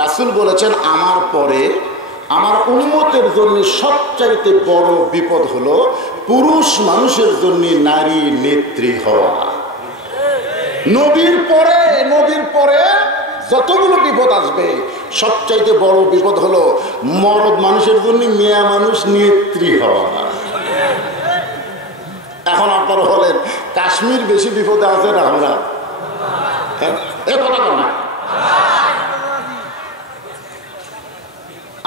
রাসূল বলেছেন আমার পরে আমার উম্মতের জন্য সবচাইতে বড় বিপদ হলো পুরুষ মানুষের জন্য নারী নেত্রী হওয়া। নবীর পরে যতগুলো বিপদ আসবে সবচাইতে বড় বিপদ হলো মরদ মানুষের জন্য মেয়ে মানুষ নেত্রী হওয়া। এখন আপনারা বলেন কাশ্মীর বেশি বিপদে আছে না আমরা?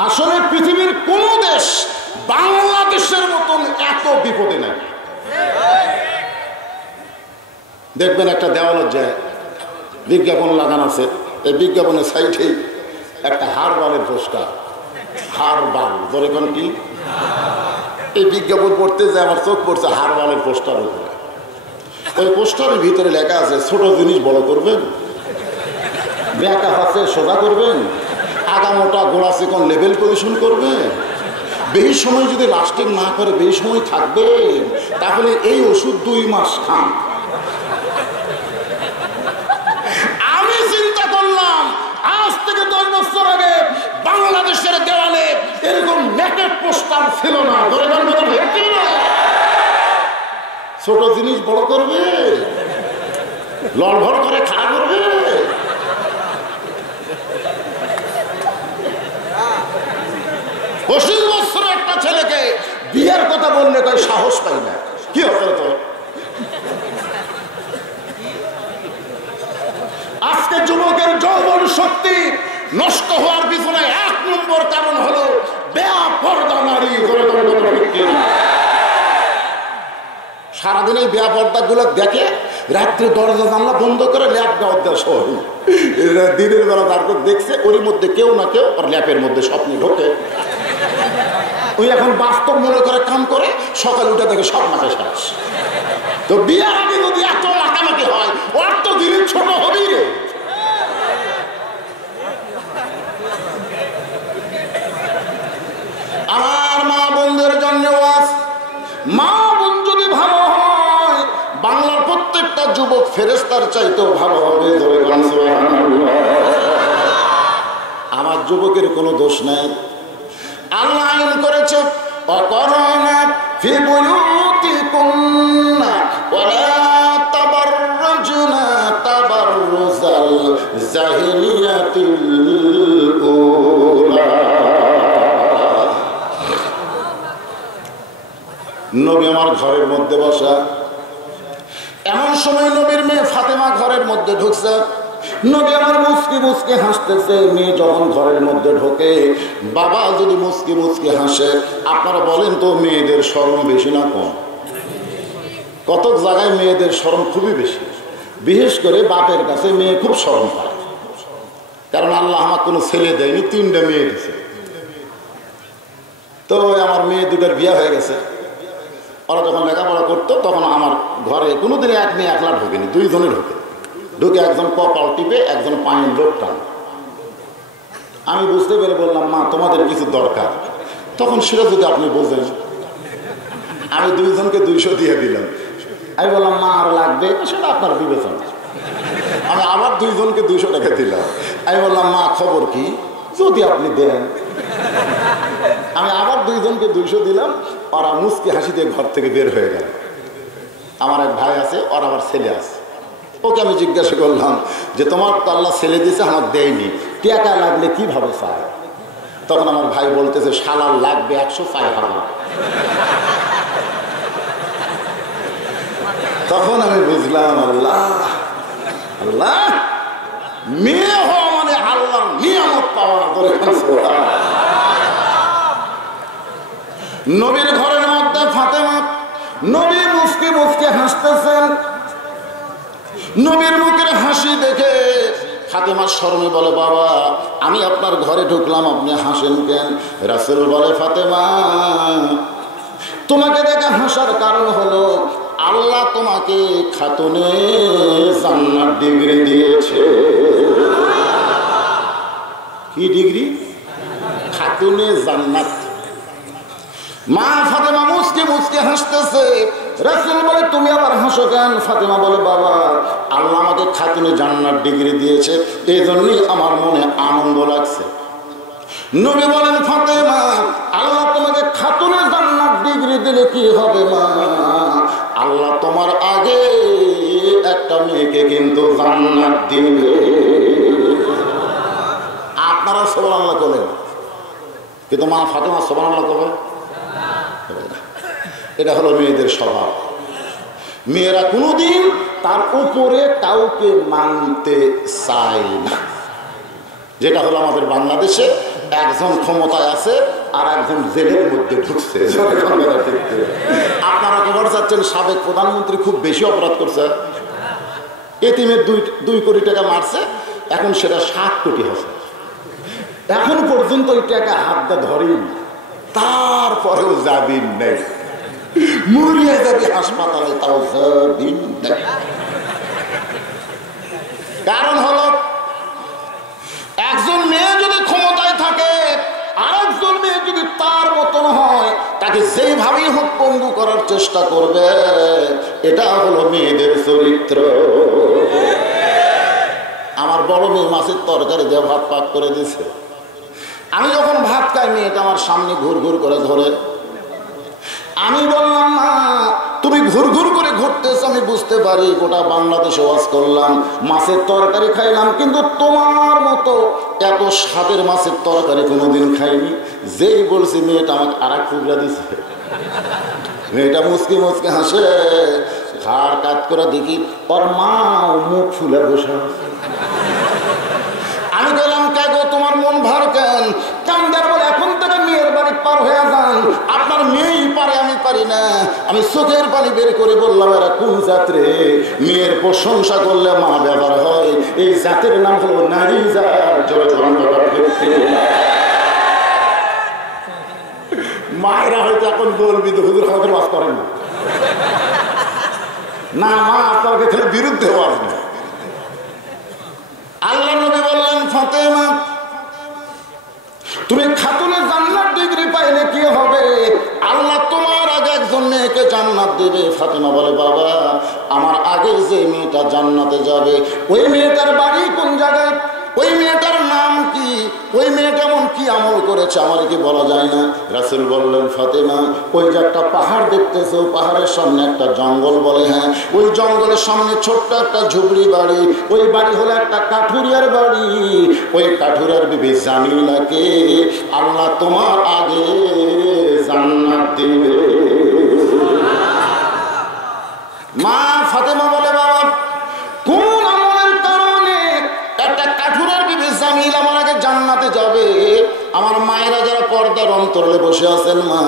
আসলে পৃথিবীর কোন দেশ বাংলাদেশের মতন এত বিপদে নাই। দেখবেন একটা দেওয়ালের যায় বিজ্ঞাপন লাগানো আছে, এই বিজ্ঞাপনের সাইডেই একটা হারবালের পোস্টার, হারবাল ধরে কোন কি, এই বিজ্ঞাপন পড়তে যে আমার চোখ পড়ছে হারবালের পোস্টার উপরে। ওই পোস্টারের ভিতরে লেখা আছে ছোট জিনিস বড় করবেন, ব্যাকা হাতে সোজা করবেন, আগামোটা গোড়া চিকন লেভেল পজিশন করবে, বেশি সময় যদি লাস্টিং না করে বেশি সময় থাকবে তাহলে এই ওষুধ 2 মাস খান। আমি চিন্তা করলাম আজ থেকে 10 বছর আগে বাংলাদেশের দেওয়ালে এরকম নেকেট পোস্টার ছিল না। ছোট জিনিস বড় করবে, লড়ভর করে খাড়া করবে। 25 বছর একটা ছেলেকে বিয়ের কথা বললে তাই সাহস পাই না। কি হতো তো আজকে যুবকের যৌবন শক্তি নষ্ট হওয়ার পিছনে 1 নম্বর কারণ হলো বেপরদা নারী। সারাদিন এই বেপরদা গুলো দেখে, রাত্রে দরজা জানলা বন্ধ করে ল্যাপ গাওয়া সহ দিনের বেলা তারপর দেখছে ওর মধ্যে কেউ না কেউ আর ল্যাপের মধ্যে স্বপ্নে ঢোকে। ওই এখন বাস্তব মনে করে কাম করে, সকাল উঠে দেখে সব মাকে শেষ। তো বিয়ের আগে যদি এত মাখামাখি হয় ওর তো দিনের ছোট হবেই রে। আমার মা বোনদের জন্য মা বোন যদি ভালো হয় বাংলার প্রত্যেকটা যুবক ফেরেশতার চাইতেও ভালো হবে। আমার যুবকের কোনো দোষ নাই। আল্লাহ আইন করেছে অকরনা ফি বুয়ুতিকুন্না ওয়ালা তাবাররুজনা তাবাররুজাল জাহিলিয়াতিল উলা। নবী আমার ঘরের মধ্যে বসা, এমন সময় নবীর মেয়ে ফাতেমা ঘরের মধ্যে ঢুকছে। নবী আমার মুচকি মুচকি হাসতেছে। মেয়ে যখন ঘরের মধ্যে ঢোকে, বাবা যদি মুচকি মুচকি হাসে, আপনারা বলেন তো মেয়েদের শরম বেশি না কম? কত জায়গায় মেয়েদের শরম খুবই বেশি, বিশেষ করে বাপের কাছে মেয়ে খুব শরম পায়। কারণ আল্লাহ আমার কোনো ছেলে দেয়নি, 3টা মেয়ে দিছে। তো আমার মেয়ে 2টার বিয়ে হয়ে গেছে। ওরা যখন লেখাপড়া করতো তখন আমার ঘরে কোনোদিন এক মেয়ে একলা ঢোকেনি, 2 জনে ঢুকে একজন কপাল টিপে একজন পায়ের লোক টান। আমি বুঝতে পেরে বললাম মা তোমাদের কিছু দরকার, তখন সেটা যদি আপনি বোঝেন। আমি 2 জনকে 200 দিয়ে দিলাম। আমি বললাম মা আর লাগবে, সেটা আপনার বিবেচনা। আমি আবার 2 জনকে 200 টাকা দিলাম। আমি বললাম মা খবর কি, যদি আপনি দেন। আমি আবার 2 জনকে 200 দিলাম। ওরা মুচকি হাসিতে ঘর থেকে বের হয়ে গেল। আমার এক ভাই আছে, ওর আবার ছেলে আছে। ওকে আমি জিজ্ঞাসা করলাম যে তোমার তো আল্লাহ ছেলে দিয়েছে, আমার দেয়নি, টাকা লাগলে কিভাবে চায়? তখন আমার ভাই বলতেছে শালার লাগবে 100 চাই হবে। তখন আমি বুঝলাম আল্লাহ আল্লাহ মেয়ে হওয়া মানে আল্লাহর নিয়ামত পাওয়ার দরকার। নবীর ঘরের মধ্যে ফাতেমা, নবী মুচকি মুচকি হাসতেছেন। নবীর মুখের হাসি দেখে ফাতেমা শরমে বলে বাবা আমি আপনার ঘরে ঢুকলাম, আপনি হাসেন কেন? রাসূল বলে ফাতেমা তোমাকে দেখে হাসার কারণ হলো আল্লাহ তোমাকে খাতুনে জান্নাত ডিগ্রি দিয়েছে। কি ডিগ্রি? খাতুনে জান্নাত। মা ফাতেমা মুচকি মুচকি হাসতেছে। রাসূল বলে তুমি আবার হাসো কেন? ফাতেমা বলে বাবা আল্লাহ আমাকে খাতুনে জান্নাত ডিগ্রি দিয়েছে, এই জন্যই আমার মনে আনন্দ লাগছে। নবী বলেন ফাতেমা আল্লাহ তোমাকে খাতুনে জান্নাত ডিগ্রি দিলে কি হবে মা? আল্লাহ তোমার আগে একটা মেয়েকে কিন্তু জান্নাত দিবে। আপনারা সুবহানাল্লাহ বলেন, কিন্তু মা ফাতেমা সুবহানাল্লাহ বলেন। এটা হলো মেয়েদের স্বভাব। মেয়েরা কোনোদিন তার উপরে কাউকে মানতে চায় না। যেটা হলো আমাদের বাংলাদেশে একজন ক্ষমতায় আছে আর একজন জেলের মধ্যে ঢুকছে। আপনারা খবর চাচ্ছেন সাবেক প্রধানমন্ত্রী খুব বেশি অপরাধ করছে, এতিমের 2 কোটি টাকা মারছে, এখন সেটা 7 কোটি হচ্ছে। এখন পর্যন্ত ওই টাকা হাতটা ধরেই, তারপরেও জামিন নেই, মরিয়া যাবি হাসপাতালে, তাও জামিন নেই। কারণ হলো একজন মেয়ে যদি ক্ষমতায় থাকে আর একজন মেয়ে যদি তার মতন হয়, তাকে যেইভাবেই হোক পঙ্গু করার চেষ্টা করবে। এটা হলো মেয়েদের চরিত্র। আমার বড় মেয়ে মাছের তরকারি দিয়ে ভাত পাক করে দিছে। আমি যখন ভাত খাই মেয়েটা আমার সামনে ঘুর ঘুর করে ধরে। আমি বললাম মা তুমি ঘুর ঘুর করে ঘুরতেছ, আমি বুঝতে পারি, গোটা বাংলাদেশে ওয়াজ করলাম, মাছের তরকারি খাইলাম, কিন্তু তোমার মতো এত স্বাদের মাছের তরকারি কোনোদিন খাইনি। যেই বলছি মেয়েটা আমাকে আর এক টুকরা দিছে। মেয়েটা মুচকি মুচকি হাসে, ঘাড় কাট করে দেখি ওর মা মুখ ফুলে বসে। আমি বললাম কে গো তোমার মন ভার কেন? কান্দার বলে এখন থেকে মেয়ের বাড়ি পার হয়ে যান, আপনার মেয়েই পারে আমি পারি না। আমি চোখের পানি বের করে বললাম এরা কোন জাতরে? মেয়ের প্রশংসা করলে মা ব্যবহার হয়, এই জাতের নাম হলো নারী জাত। মায়েরা হয়তো এখন বলবি তো হুজুর আমাদের ওয়াজ করেন না, মা আপনাকে খালি বিরুদ্ধে ওয়াজ না। আল্লাহ নবী বললেন ফাতেমা তুমি খাতুনে জান্নাত ডিগ্রি পাইলে কি হবে? আল্লাহ তোমার আগে একজন মেয়েকে জান্নাত দেবে। ফাতেমা বলে বাবা আমার আগে যে মেয়েটা জান্নাতে যাবে ওই মেয়েটার বাড়ি কোন জায়গায়? ওই মেয়েটার নাম কি? ওই মেয়েটা এমন কি আমল করেছে আমার কি বলা যায় না? রাসূল বললেন ফাতেমা ওই যে একটা পাহাড় দেখতেছো, পাহাড়ের সামনে একটা জঙ্গল, বলে হ্যাঁ, ওই জঙ্গলের সামনে ছোট্ট একটা ঝুপড়ি বাড়ি, ওই বাড়ি হলো একটা কাঠুরিয়ার বাড়ি। ওই কাঠুরিয়ার বিবি জামিলাকে আল্লাহ তোমার আগে জান্নাত দিবে। মা ফাতেমা বলে বাবা কোন আমলের কারণে একটা কাঠুরার বিবি জামিল আমার আগে জান্নাতে যাবে? আমার মায়েরা যারা পর্দার অন্তরালে বসে আছেন, মা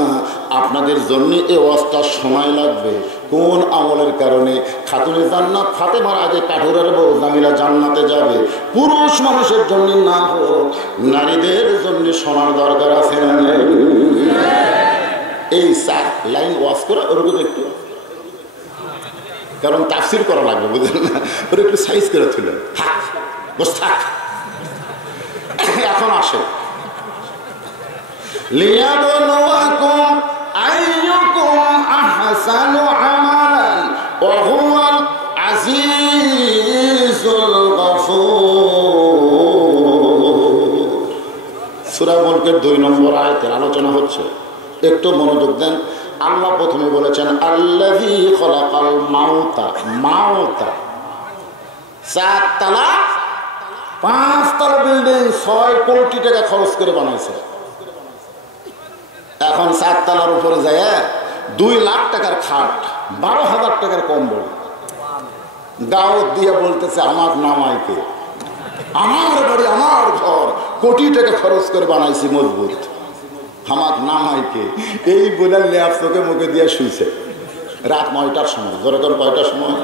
আপনাদের জন্য এই ওয়াজটা সময় লাগবে। কোন আমলের কারণে খাতুনে জান্নাত ফাতেমার আগে কাঠুরার বউ জামিলা জান্নাতে যাবে? পুরুষ মানুষের জন্য না হোক, নারীদের জন্য শোনার দরকার আছে না? এই 4 লাইন ওয়াজ করে ওরকম একটু, কারণ তাফসীর করা লাগবে বুঝলেন না, ওর একটু সাইজ করে তুলেন। থাক বস থাক। এখন আসে লিয়াবলুয়াকুম আইয়ুকুম আহসানু আমালান ওয়া হুয়াল আজিজুল গফুর। সূরা মুলকের 2 নম্বর আয়াতের আলোচনা হচ্ছে, একটু মনোযোগ দেন। আল্লাহ প্রথমে বলেছেন আল্লাযী খলাকাল মাউতা, মাউতা 4 তলা 5 তলা বিল্ডিং 6 কোটি টাকা খরচ করে বানাইছে। এখন 4 তলার উপরে যায় 2 লাখ টাকার খাট, 12,000 টাকার কম্বল, দাওয়াত দিয়ে বলতেছে আমার নামাইকে, আমার বাড়ি আমার ঘর, কোটি টাকা খরচ করে বানাইছি মজবুত, আমার নামাইকে। এই বলে লেপ চোখে মুখে দিয়ে শুইছে রাত 9টার সময়। যেরকম 9টার সময়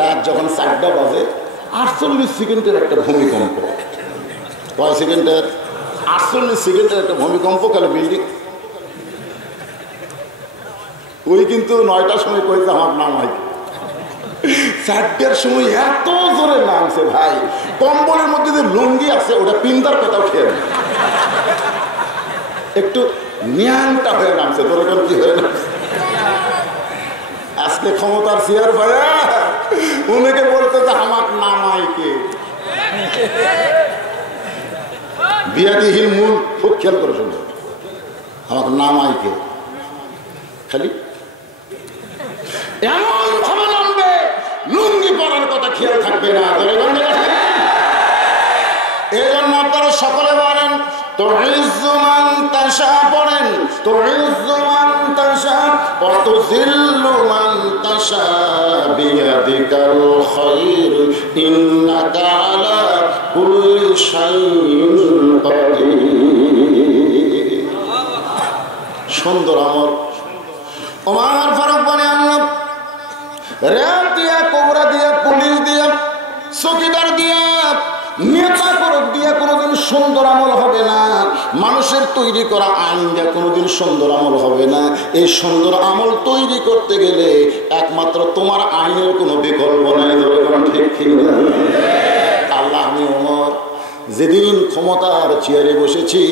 রাত যখন 4টা বাজে 48 সেকেন্ডের একটা ভূমিকম্প। কয় সেকেন্ডের? 48 সেকেন্ডের একটা ভূমিকম্প। কালে বিল্ডিং ওই কিন্তু 9টার সময় কইছে আমার নামাইকে, 4টার সময় এত জোরে নামছে ভাই, কম্বলের মধ্যে যে লুঙ্গি আছে ওটা পিন্দার কথাও খেয়ে একটু নিয়ানটা হয়ে নামছে। তোরকম কি হয়ে নামছে? ক্ষমতার চেয়ার ভাইয়া উনিকে বলতে যে আমার নামাইকে বিয়াদিহীন মূল খুব খেয়াল করে শুনবে আমার নামাইকে খালি এমন ভাবে নামবে লুঙ্গি পরার কথা খেয়াল থাকবে না। এই জন্য আপনারা সকলে বলেন তুইজ্জু মান তাশা পড়েন, তুইজ্জু মান তাশা ওয়া তুযিল্লু মান তাশা বিয়াদিকাল খায়র ইন্নাকা আলা কুল্লি শাইইন কাদির। সুন্দর আমল। ওমর ফারুক বলে আল্লাহ র্যাব দিয়া, কোবরা দিয়া, পুলিশ দিয়া, চৌকিদার দিয়া, নেতা করক দিয়া কোনোদিন সুন্দর আমল হবে না। মানুষের তৈরি করা আইন দিয়া কোনোদিন সুন্দর আমল হবে না। এই সুন্দর আমল তৈরি করতে গেলে একমাত্র তোমার আইনের কোনো বিকল্প নাই। ঠিক না? আল্লাহ আমি ওমর যেদিন ক্ষমতার চেয়ারে বসেছি,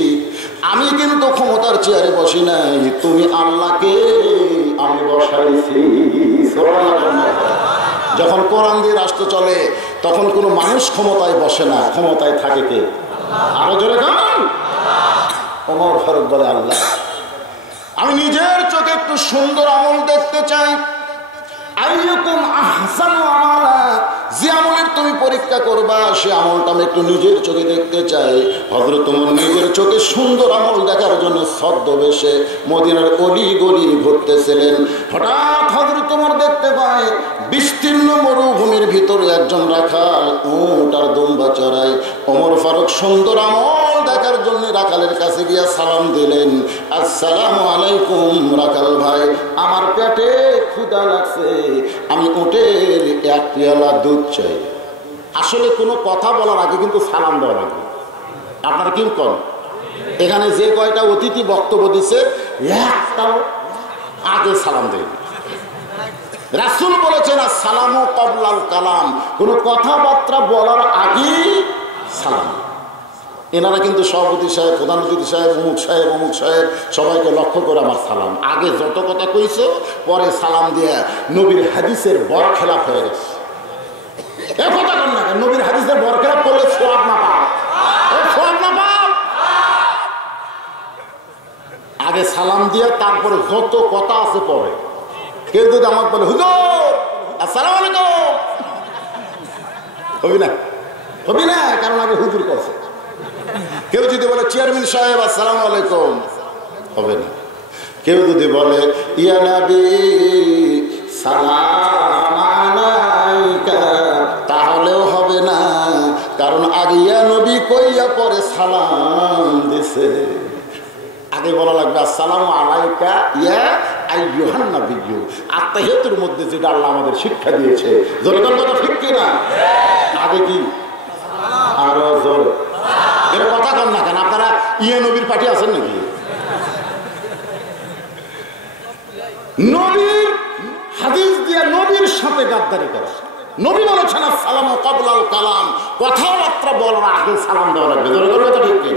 আমি কিন্তু ক্ষমতার চেয়ারে বসি নাই, তুমি আল্লাহকে আমি বসাইছি। যখন কোরআন দিয়ে রাষ্ট্র চলে তখন কোনো মানুষ ক্ষমতায় বসে না, ক্ষমতায় থাকে কে? আরো জোরে গান। ওমর ফারুক বলে আল্লাহ আমি নিজের চোখে একটু সুন্দর আমল দেখতে চাই। আইয়ুকুম আহসানু আমালা, যে আমলের তুমি পরীক্ষা করবা সে আমলটা আমি একটু নিজের চোখে দেখতে চাই। হযরত ওমর নিজের চোখে সুন্দর আমল দেখার জন্য ছদ্মবেশে মদিনার অলি গলি ঘুরতেছিলেন। হঠাৎ হযরত ওমর দেখতে পায় বিস্তীর্ণ মরুভূমির ভিতরে একজন রাখাল উট আর দুম্বা চড়ায়। ওমর ফারুক সুন্দর আমল দেখার জন্য রাখালের কাছে গিয়া সালাম দিলেন, আসসালামু আলাইকুম রাখাল ভাই, আমার পেটে ক্ষুধা লাগছে, আমি উটের এক পেয়ালা দুধ চাই। আসলে কোনো কথা বলার আগে কিন্তু সালাম দেওয়া লাগবে। আপনারা কি করেন? এখানে যে কয়টা অতিথি বক্তব্য দিচ্ছে একটাও আগে সালাম দেয়। রাসূল বলেছেন আসসালামু ক্বাবলাল কালাম, কোনো কথাবার্তা বলার আগে সালাম। এনারা কিন্তু সভাপতি সাহেব, প্রধান অতিথি সাহেব, অমুক সাহেব, অমুক সাহেব, সবাইকে লক্ষ্য করে আমার সালাম। আগে যত কথা কইছো পরে সালাম দিয়ে নবীর হাদিসের বরখেলাপ হয়ে গেছে। এ কথা কন না, নবীর হাদিসের বরখেলাপ করলে সওয়াব না পাও, সওয়াব না পাও। আগে সালাম দিয়ে তারপরে যত কথা আছে পরে। কেউ যদি আমাকে বলে হুজুর আসসালামু আলাইকুম, হবি না, হবি না, কারণ আগে হুজুর করছে। কেউ যদি বলে চেয়ারম্যান সাহেব আসসালামু আলাইকুম, হবে না। কেউ যদি বলে ইয়া নবী সালাম আলাইকা, তাহলেও হবে না, কারণ আগে ইয়া নবী কইয়া পরে সালাম দিছে। আগে বলা লাগবে আসসালামু আলাইকা ইয়া আইয়ুহান নাবিয়্যু। আত্তাহিয়াতুর মধ্যে যেটা আল্লাহ আমাদের শিক্ষা দিয়েছে, জোরে কথা ঠিক কি না? আগে কি আরো জোরে এর কথা কম না কেন? আপনারা ইয়ে নবীর পার্টি আছেন নাকি? নবীর হাদিস দিয়ে নবীর সাথে গাদ্দারি করা। নবী বলেছেন আসসালামু ক্বাবলাল কালাম, কথাবার্তা বলার আগে সালাম দেওয়া লাগবে। কথা ঠিক কি?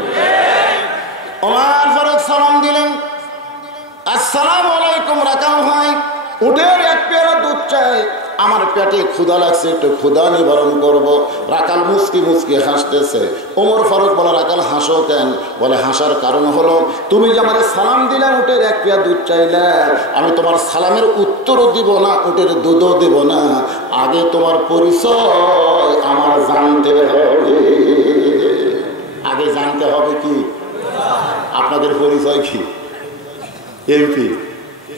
ওমর ফারুক সালাম দিলেন, আসসালামু আলাইকুম রাকাল ভাই, উটের এক পেয়ালা দুধ চাই, আমার পেটে ক্ষুধা লাগছে, একটু ক্ষুধা নিবারণ করবো। রাকাল মুচকি মুচকি হাসতেছে। ওমর ফারুক বলে রাকাল হাসো কেন? বলে হাসার কারণ হলো তুমি যে আমার সালাম দিলাম, উটের এক পেয়ালা দুধ চাইলে, আমি তোমার সালামের উত্তরও দিব না, উটের দুধও দেব না, আগে তোমার পরিচয় আমার জানতে হবে। আগে জানতে হবে কি আপনাদের পরিচয় কি? এমপি।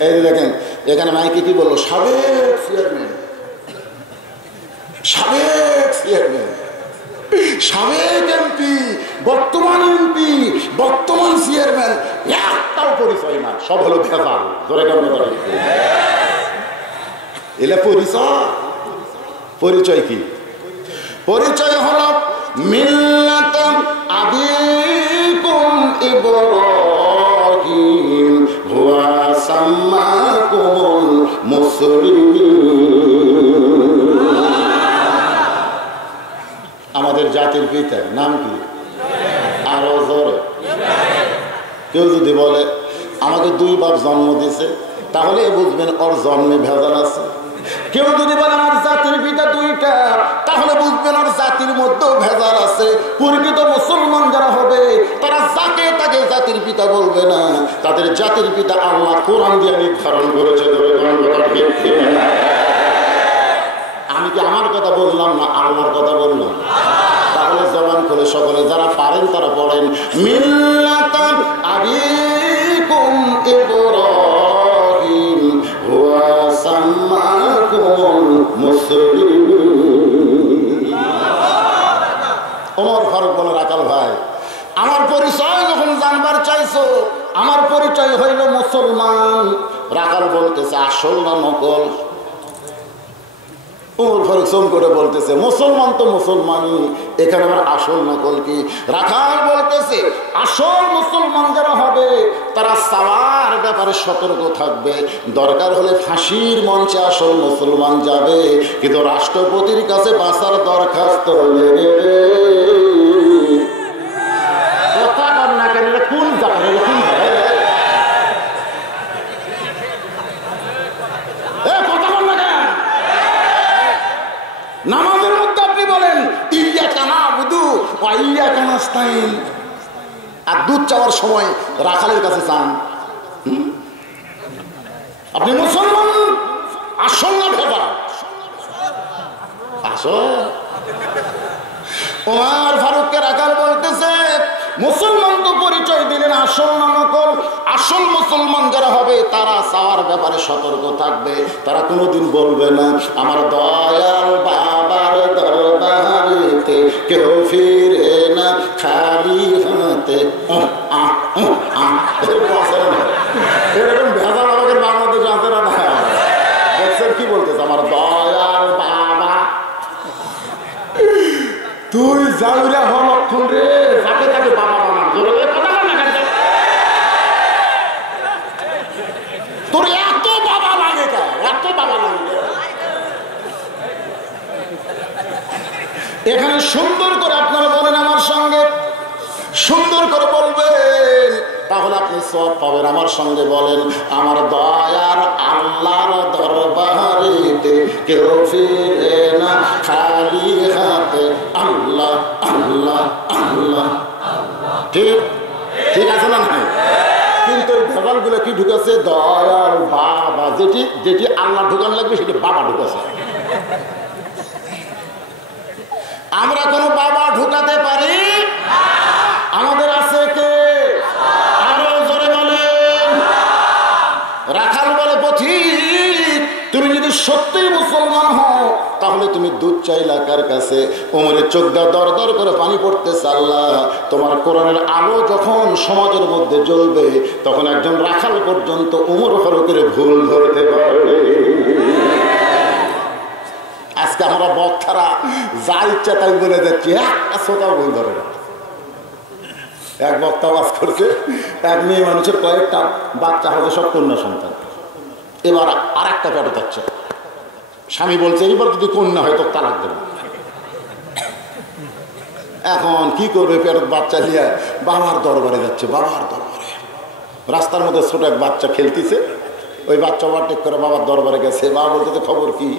এই দেখেন এখানে মাইকে কি বললো, সাবেক চেয়ারম্যান, সাবেক চেয়ারম্যান, সাবেক এমপি, বর্তমান এমপি, বর্তমান চেয়ারম্যান, একটাও পরিচয় না, সব হলো ভেজাল। ধরে কেন এলে পরিচয়? পরিচয় কি? পরিচয় হলো মিল্লাত আবিকুম ইব্রাহিম হুয়া সাম্মাকুমুল মুসলিমিন। আমাদের জাতির পিতার নাম কি? আরো জোরে। কেউ যদি বলে আমাকে দুই বাপ জন্ম দিয়েছে, তাহলে বুঝবেন ওর জন্মে ভেজাল আছে। কেউ যদি বলে আমার জাতির পিতা দুইটা, তাহলে বুঝবেন আর জাতির মধ্যেও ভেজাল আছে। প্রকৃত মুসলমান যারা হবে তারা যাকে তাকে জাতির পিতা বলবে না, তাদের জাতির পিতা আল্লাহ কোরআন দিয়ে নির্ধারণ করেছে। আমি কি আমার কথা বললাম না আল্লাহর কথা বললাম? তাহলে জবান খুলে সকলে যারা পারেন তারা পড়েন, মিল্লাতা আবিকুম ইব্রাহিম ওয়া সাম্মাকুমুল মুসলিমিন। ওমর ফারুক বলে, রাখাল ভাই, আমার পরিচয় যখন জানবার চাইছো, আমার পরিচয় হইল মুসলমান। রাখাল বলতেছে আসল না নকল? ওমর ফারুক সোম করে বলতেছে মুসলমান তো মুসলমানই, এখানে আমার আসল নকল কি? রাখাল বলতেছে আসল মুসলমান যারা হবে তারা সাওয়ার ব্যাপারে সতর্ক থাকবে। দরকার হলে ফাঁসির মঞ্চে আসল মুসলমান যাবে, কিন্তু রাষ্ট্রপতির কাছে বাঁচার দরখাস্ত কথা কর না কেন? কোন জায়গায় নামাজের মধ্যে আপনি বলেন ইয়্যাকা না'বুদু ওয়া ইয়্যাকা নাস্তাইন, আর দুধ চাওয়ার সময় রাখালের কাছে চান। আপনি মুসলমান আসল না ভেবা? আসল। ওমর ফারুককে রাখাল বলতেছে মুসলমান তো পরিচয় দিলেন, আসল না নকল? আসল মুসলমান যারা হবে তারা চাওয়ার ব্যাপারে সতর্ক থাকবে। তারা কোনোদিন বলবে না আমার দয়াল বাবার দরবারেতে কেউ ফিরে না খালি হাতে। এরকম ভেজা বাবাদের বাংলাদেশ আছে না? দেখছেন কি বলতেছে আমার দয়াল বাবা? তুই যাইরা হ লক্ষণ রে, যাকে তাকে বাবা বানান। তোর এত বাবা লাগে কে? এত বাবা লাগে? এখানে সুন্দর করে আপনারা বলেন আমার সঙ্গে, সুন্দর করে বলবেন, তাহলে আপনি সওয়াব পাবেন। আমার সঙ্গে বলেন আমার দয়ার আল্লাহর দরবারেতে কেউ ফিরে না খালি হাতে। আল্লাহ আল্লাহ আল্লাহ। ঠিক ঠিক আছে না? নাই কিন্তু ওই ভেজালগুলো কি ঢুকেছে? দয়ার বাবা, যেটি যেটি আল্লাহ ঢুকান লাগবে সেটি বাবা ঢুকেছে। আমরা কোনো বাবা ঢুকাতে পারি? আমাদের আছে কে? আরো জোরে বলেন। রাখাল বলে পথিক, তুমি যদি সত্যিই মুসলমান হও তাহলে তুমি দুধ চাইলা কার কাছে? ওমরের চোখ দিয়ে দর দর করে পানি পড়তেছে। আল্লাহ, তোমার কোরআনের আলো যখন সমাজের মধ্যে জ্বলবে তখন একজন রাখাল পর্যন্ত ওমর ফারুকের ভুল ধরতে পারবে। আজকে আমরা বক্তারা যা ইচ্ছা তাই বলে যাচ্ছি, একটা শ্রোতাও ভুল ধরে না। এক বক্তা ওয়াজ করছে, এক মেয়ে মানুষের কয়েকটা বাচ্চা হয়তো সব কন্যা সন্তান, এবার আর একটা পেটে যাচ্ছে। স্বামী বলছে এবার যদি কন্যা হয় তো তালাক দেবে। এখন কি করবে? পেটের বাচ্চা নিয়ে বাবার দরবারে যাচ্ছে। বাবার দরবারে রাস্তার মধ্যে ছোট এক বাচ্চা খেলতেছে, ওই বাচ্চা ওভারটেক করে বাবার দরবারে গেছে। বাবা বলতেছে খবর কি?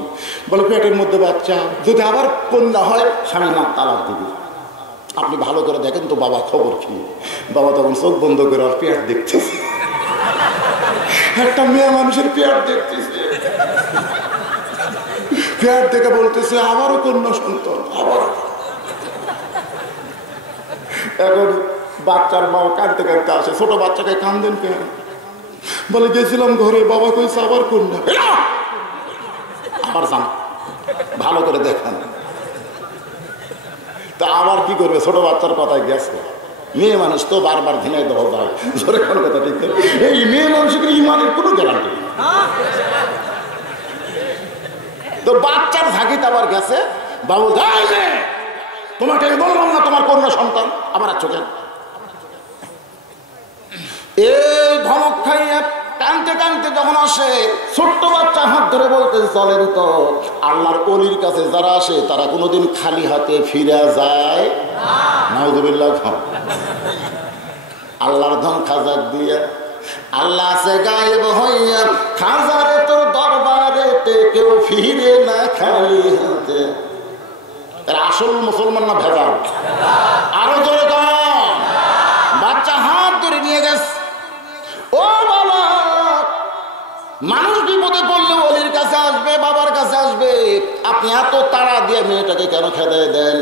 বলে পেটের মধ্যে বাচ্চা, যদি আবার কন্যা হয় স্বামী না তালাক দিবে। আপনি ভালো করে দেখেন তো বাবা খবর কি? বাবা তখন চোখ বন্ধ করে আর পেট দেখতেছে, একটা মেয়ে মানুষের পেট দেখতেছে। পেট দেখে বলতেছে আবারও কন্যা সন্তান, আবার। এখন বাচ্চার মা কাঁদতে কাঁদতে আসে, ছোট বাচ্চাকে কান্দেন কেন? বলে গেছিলাম ঘরে, বাবা কইছে আবার কন্যা। আবার যান, ভালো করে দেখান। তা আবার কি করবে? ছোট বাচ্চার কথায় গেছে। মেয়ে মানুষ তো বারবার ধিনাই দেওয়া যায়, জোরে কোন কথা ঠিক। এই মেয়ে মানুষের ইমানের কোনো গ্যারান্টি। তো বাচ্চার ঝাঁকিতে আবার গেছে। বাবু তোমাকে আমি বললাম না তোমার কন্যা সন্তান, আবার আছো কেন? এই ধমক খাইয়ে কানতে কানতে যখন আসে, ছোট্ট বাচ্চা হাত ধরে বলতে চলেন তো আল্লাহর ওলির কাছে যারা আসে তারা কোনোদিন খালি হাতে ফিরে যায়? নাউযুবিল্লাহ। আল্লাহর ধন খাজাক দিয়া, আল্লাহ সে গায়েব হইয়া খাজারে তোর দরবারেতে পেটে কেউ ফিরে না খালি হাতে। আসল মুসলমান না ভেজাল? আরো জোরে কম। বাচ্চা হাত ধরে নিয়ে গেছে। ও বাবা, মানুষ বিপদে পড়লে ওলির কাছে আসবে, বাবার কাছে আসবে, আপনি এত তাড়া দিয়ে মেয়েটাকে কেন খেদায় দেন?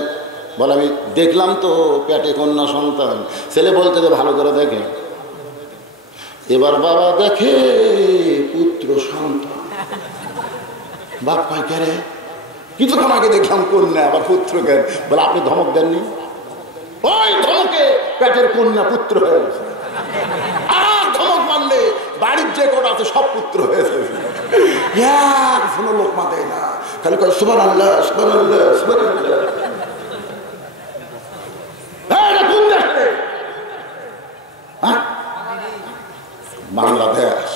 বলে আমি দেখলাম তো পেটে কন্যা সন্তান। ছেলে বলতে যে ভালো করে দেখে। এবার বাবা দেখে পুত্র সন্তান। বাপ পাই কেরে কিছুক্ষণ আগে দেখলাম কন্যা, আবার পুত্র কেন? বলে আপনি ধমক দেননি? ওই ধমকে পেটের কন্যা পুত্র হয়ে গেছে। আর ধমক মারলে বাড়ির যে কটা আছে সব পুত্র হয়ে যাবে। কোনো লোকমা দেয় না, খালি কয় সুবহানাল্লাহ সুবহানাল্লাহ সুবহানাল্লাহ। বাংলাদেশ।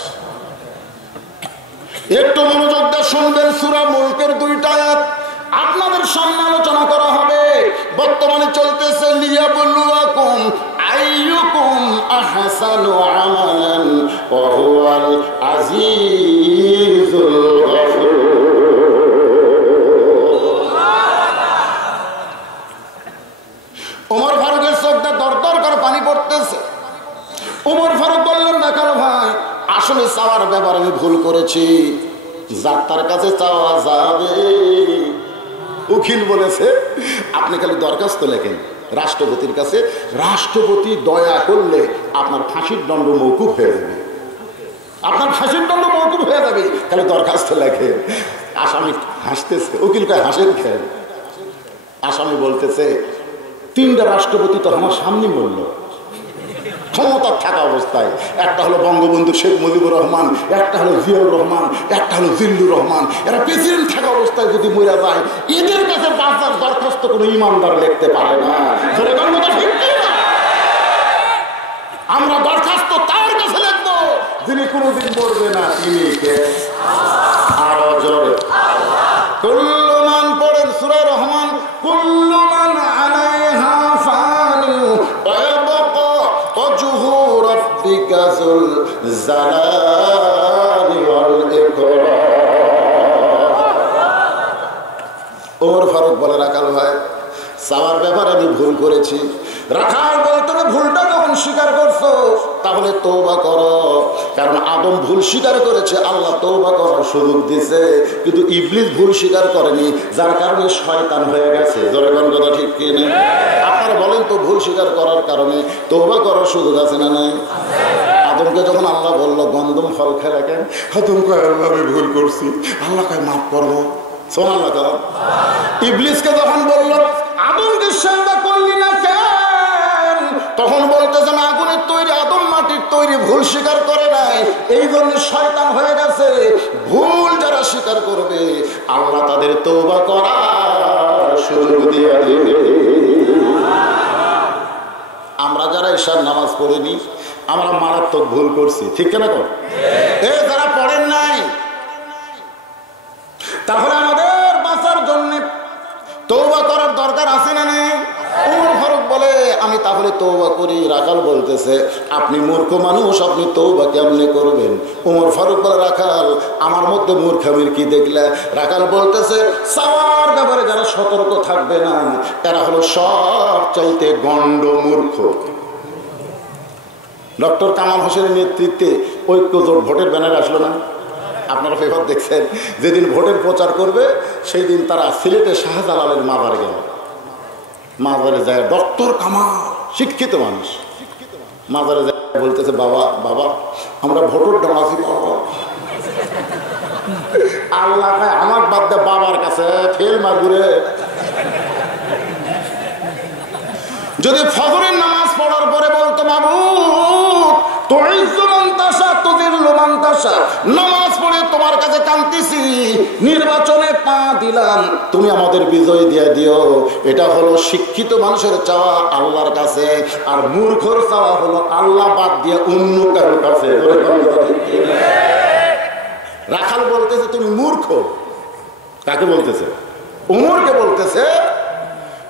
একটু মনোযোগ দিয়ে শুনবেন, সূরা মুলকের 2টা আয়াত আপনাদের সামনে আলোচনা করা হবে। বর্তমানে চলতেছে লিয়াবলুয়াকুম আইয়ুকুম আহসানু আমালান ওয়া হুয়াল আজিজুল গফুর। ওমর ফারুকের চোখটা দরদর করে পানি পড়তেছে। ওমর ফারুক বললেন, দেখালো ভাই, আসলে চাওয়ার ব্যাপারে আমি ভুল করেছি, যার তার কাছে চাওয়া যাবে। উকিল বলেছে আপনি খালি দরখাস্ত লেখেন রাষ্ট্রপতির কাছে, রাষ্ট্রপতি দয়া করলে আপনার ফাঁসির দণ্ড মওকুফ হয়ে যাবে, আপনার ফাঁসির দণ্ড মওকুফ হয়ে যাবে, খালি দরখাস্ত লেখেন। আসামি হাসতেছে, উকিল কয় হাসেন খেন? আসামি বলতেছে 3টা রাষ্ট্রপতি তো আমার সামনে বলল ক্ষমতার থাকা অবস্থায়, একটা হলো বঙ্গবন্ধু শেখ মুজিবুর রহমান, একটা হলো জিয়াউর রহমান, একটা হলো জিল্লুর রহমান। এরা প্রেসিডেন্ট থাকা অবস্থায় যদি মরে যায়, এদের কাছে বাঁচার দরখাস্ত কোনো ইমানদার লিখতে পারে না। আমরা দরখাস্ত তার কাছে লিখবো যিনি কোনোদিন মরবে না, তিনি কে? আরো জোরে কুল্লু মান পড়েন সূরা রহমান, কুল্লু মান আলাইহা ফানি ওয়া ইয়াবকা ওয়াজহু রাব্বিকা যুল জালালি ওয়াল ইকরাম। ওমর ফারুক বলে, রাখাল ভাই, চাওয়ার ব্যাপারে আমি ভুল করেছি। রাখাল বলতে ভুলটা যখন স্বীকার করছো তাহলে তওবা করো, কারণ আদম ভুল স্বীকার করেছে, আল্লাহ তওবা করার সুযোগ দিয়েছে, কিন্তু ইবলিস ভুল স্বীকার করেনি, যার কারণে শয়তান হয়ে গেছে। যখন কথা ঠিক কি না? আপনারা বলেন তো, ভুল স্বীকার করার কারণে তওবা করার সুযোগ আছে না নাই? আদমকে যখন আল্লাহ বললো গন্ধম ফল খেয়ে রাখেন, আদম কয় আমি ভুল করছি, আল্লাহ কয় মাফ করবো। সুবহানাল্লাহ। কারণ ইবলিসকে যখন বললো আদমকে সেজদা করলি না কেন, তখন বলতেছেন আগুনের তৈরি, আদম মাটির তৈরি, ভুল স্বীকার করে নাই, এই জন্য শয়তান হয়ে গেছে। ভুল যারা স্বীকার করবে আল্লাহ তাদের তওবা করার সুযোগ দিয়ে দিবে। আমরা যারা ঈশার নামাজ পড়িনি, আমরা মারাত্মক ভুল করছি, ঠিক কেন? যারা পড়েন নাই, তাহলে আমাদের বাঁচার জন্য তওবা করার দরকার আছে না নেই? ওমর ফারুক বলে আমি তাহলে তওবা করি। রাখাল বলতেছে আপনি মূর্খ মানুষ, আপনি তওবা কেমনে করবেন? ওমর ফারুক বলে, রাখাল আমার মধ্যে মূর্খামির কি দেখলে? রাখাল বলতেছে চাওয়ার ব্যাপারে যারা সতর্ক থাকবে না, এরা হলো সব চাইতে গণ্ড মূর্খ। ডক্টর কামাল হোসেনের নেতৃত্বে ঐক্যজোট ভোটের ব্যানার আসলো না? আপনারা পেপার দেখছেন, যেদিন ভোটের প্রচার করবে সেই দিন তারা সিলেটে শাহজালালের মাজারে গেল। মাজারে যায় ডক্টর কামাল, শিক্ষিত মানুষ, মাজারে যায় বলতেছে বাবা বাবা আমরা ভোটের ডামাছি বাবা। আল্লাহ আমার বাদ দে, বাবার কাছে ফেল মারগুরে। যদি ফজরের নামাজ পড়ার পরে বলতো মাবুদ তুইজ্জু মান তাশা তুযিল্লু মান তাশা, নামাজ পড়ে তোমার কাছে কাঁদতেছি, নির্বাচনে পা দিলাম, তুমি আমাদের বিজয় দিয়ে দিও, এটা হলো শিক্ষিত মানুষের চাওয়া আল্লাহর কাছে। আর মূর্খর চাওয়া হলো আল্লাহ বাদ দিয়ে অন্য কারোর কাছে। রাখাল বলতেছে তুমি মূর্খ। কাকে বলতেছে? ওমরকে বলতেছে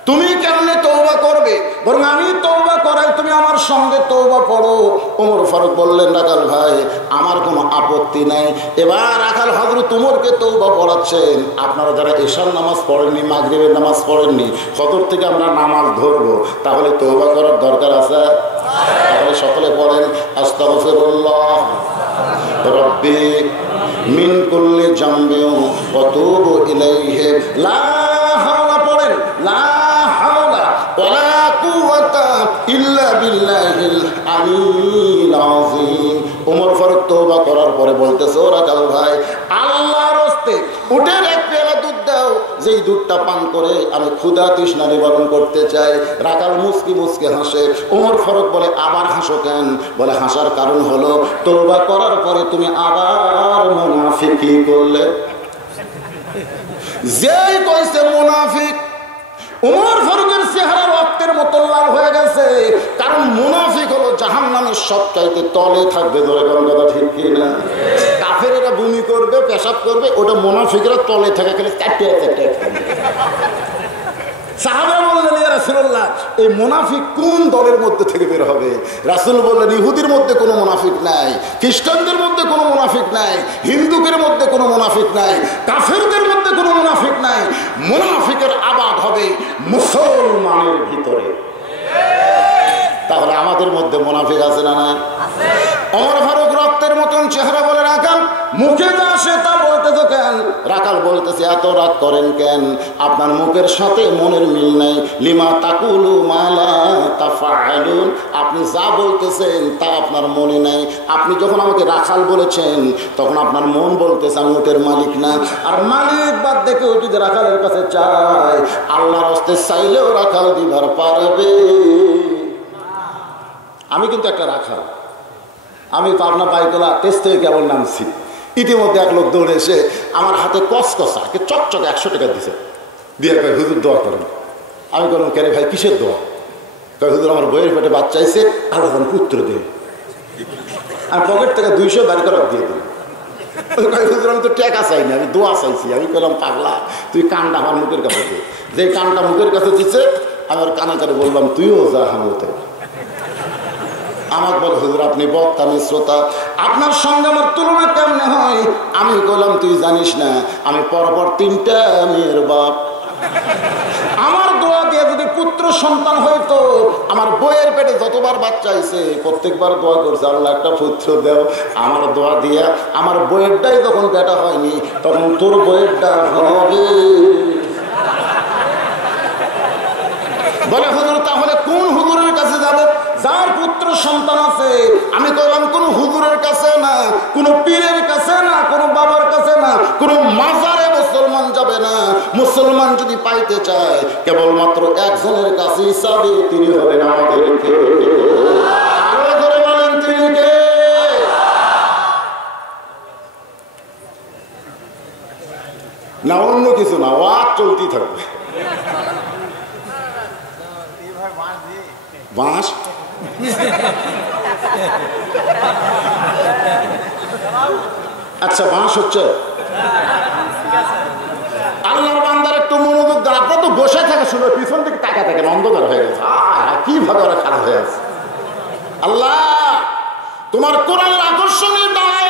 তুমি কেমনে তওবা করবে, বরং আমি তওবা করাই, তুমি আমার সঙ্গে তওবা পড়ো। ওমর ফারুক বললেন, রাখাল ভাই আমার কোনো আপত্তি নাই। এবার রাখাল হযরত ওমরকে তওবা পড়াচ্ছেন। আপনারা যারা এশার নামাজ পড়েননি, মাগরিবের নামাজ পড়েননি, ফজর থেকে আমরা নামাজ ধরবো, তাহলে তওবা করার দরকার আছে? তাহলে সকলে পড়েন, আস্তাগফিরুল্লাহ রব্বি মিন কুল্লি জামবিন ওয়া তুবু ইলাইহি। লা হাওলা পড়েন, লা হাওলা ওয়ালা কুওয়াতা ইল্লা বিল্লাহিল আলিয়্যিল আযীম। ওমর ফারুক তওবা করার পরে বলতেছে, ও রাখাল ভাই, আল্লাহর হস্তে উটের এক পেয়ালা দুধ দাও, যেই দুধটা পান করে আমি ক্ষুধা তৃষ্ণা নিবারণ করতে চাই। রাখাল মুচকি মুচকি হাসে। ওমর ফারুক বলে, আবার হাসো কেন? বলে, হাসার কারণ হলো তওবা করার পরে তুমি আবার মুনাফিকি করলে। যেই কইছে মুনাফিক, ওমর ফারুকের চেহারা রক্তের মতো লাল হয়ে গেছে। কারণ মুনাফিক হলো জাহান্নামের সবচাইতে তলে থাকবে। ধরে কোন কথা ঠিক কি না? কাফেরেরা বমি করবে, পেশাব করবে, ওটা মুনাফিকরা তলে থাকে, খালি চারটে চারটে। সাহাবারা বললেন, ইয়া রাসূলুল্লাহ, এই মুনাফিক কোন দলের মধ্যে থেকে বের হবে? রাসূল বললেন, ইহুদির মধ্যে কোনো মুনাফিক নাই, খ্রিস্টানদের মধ্যে কোনো মুনাফিক নাই, হিন্দুদের মধ্যে কোনো মুনাফিক নাই, কাফেরদের মধ্যে কোনো মুনাফিক নাই। মুনাফিকের আবাদ হবে মুসলমানের ভিতরে। তাহলে আমাদের মধ্যে মুনাফিক আছে না নাই? ওমর ফারুক রক্তের মতন চেহারা বলে, রাখাল মুখে যা আসে তা বলতেছো কেন? রাখাল বলতেছে, এত রাগ করেন কেন? আপনার মুখের সাথে মনের মিল নাই। লিমা তাকুলু মা লা তাফআলুন, আপনি যা বলতেছেন তা আপনার মনে নাই। আপনি যখন আমাকে রাখাল বলেছেন তখন আপনার মন বলতেছে আমি উটের মালিক না। আর মালিক বাদ দেখে ও যদি রাখালের কাছে চায়, আল্লাহর হস্তে চাইলেও রাখাল দিবার পারবে। আমি কিন্তু একটা রাখাল। আমি পাবনা বাইকলা টেস্ট থেকে কেমন নামছি, ইতিমধ্যে এক লোক দৌড়ে এসে আমার হাতে কসকসা চকচকে 100 টাকা দিছে, দিয়ে কয়, হুজুর দোয়া করেন। আমি বললাম, কেন ভাই কিসের দোয়া? কয়, হুজুর আমার বইয়ের পেটে বাচ্চা আইছে, আল্লাহ যেন পুত্র দেয়। আর পকেট থেকে 200 বের করে দিয়ে দিল। হুজুর আমি তো টাকা চাইনি, আমি দোয়া চাইছি। আমি বললাম, পাগলা তুই কানটা আমার মুখের কাছে দে। যে কানটা মুখের কাছে দিচ্ছে আমি ওর কানে কানে বললাম, তুইও যা হামতে। আমাকে বল, হুজুর আপনি বক্তা, আমি শ্রোতা, আপনার সঙ্গে আমার তুলনা কেমনে হয়? আমি বললাম, তুই জানিস না আমি পরপর 3টা মেয়ের বাপ। আমার দোয়া দিয়ে যদি পুত্র সন্তান হইতো, আমার বইয়ের পেটে যতবার বাচ্চা আইছে প্রত্যেকবার দোয়া করছে, আল্লাহ একটা পুত্র দেও। আমার দোয়া দিয়া আমার বইয়েরটাই যখন বেটা হয়নি, তখন তোর বইয়েরটা হবে। বলে, হুজুর তাহলে কোন হুজুরের কাছে যাব যার পুত্র সন্তান আছে? আমি কইলাম, কোন হুজুরের কাছে না, কোন পীরের কাছে না, কোন বাবার কাছে না, কোন মাজারে মুসলমান যাবে না। মুসলমান যদি পাইতে চায় কেবলমাত্র একজনের কাছে যাবে, তিনি হবেন আমাদেরকে। আরো করে বলেন, তিনি কে? না অন্য কিছু না, ওয়াজ চলতেই থাকবে। বাঁশ আচ্ছা, বাঁশ হচ্ছে আল্লাহর বান্দার একটু মনোযোগ দেন। আপনার তো বসে থাকে শুনে পিছন থেকে টাকা থাকেন, অন্ধকার হয়ে গেছে, কিভাবে ওরা খারাপ হয়ে আছে। আল্লাহ তোমার কোরআনের আকর্ষণের ডানায়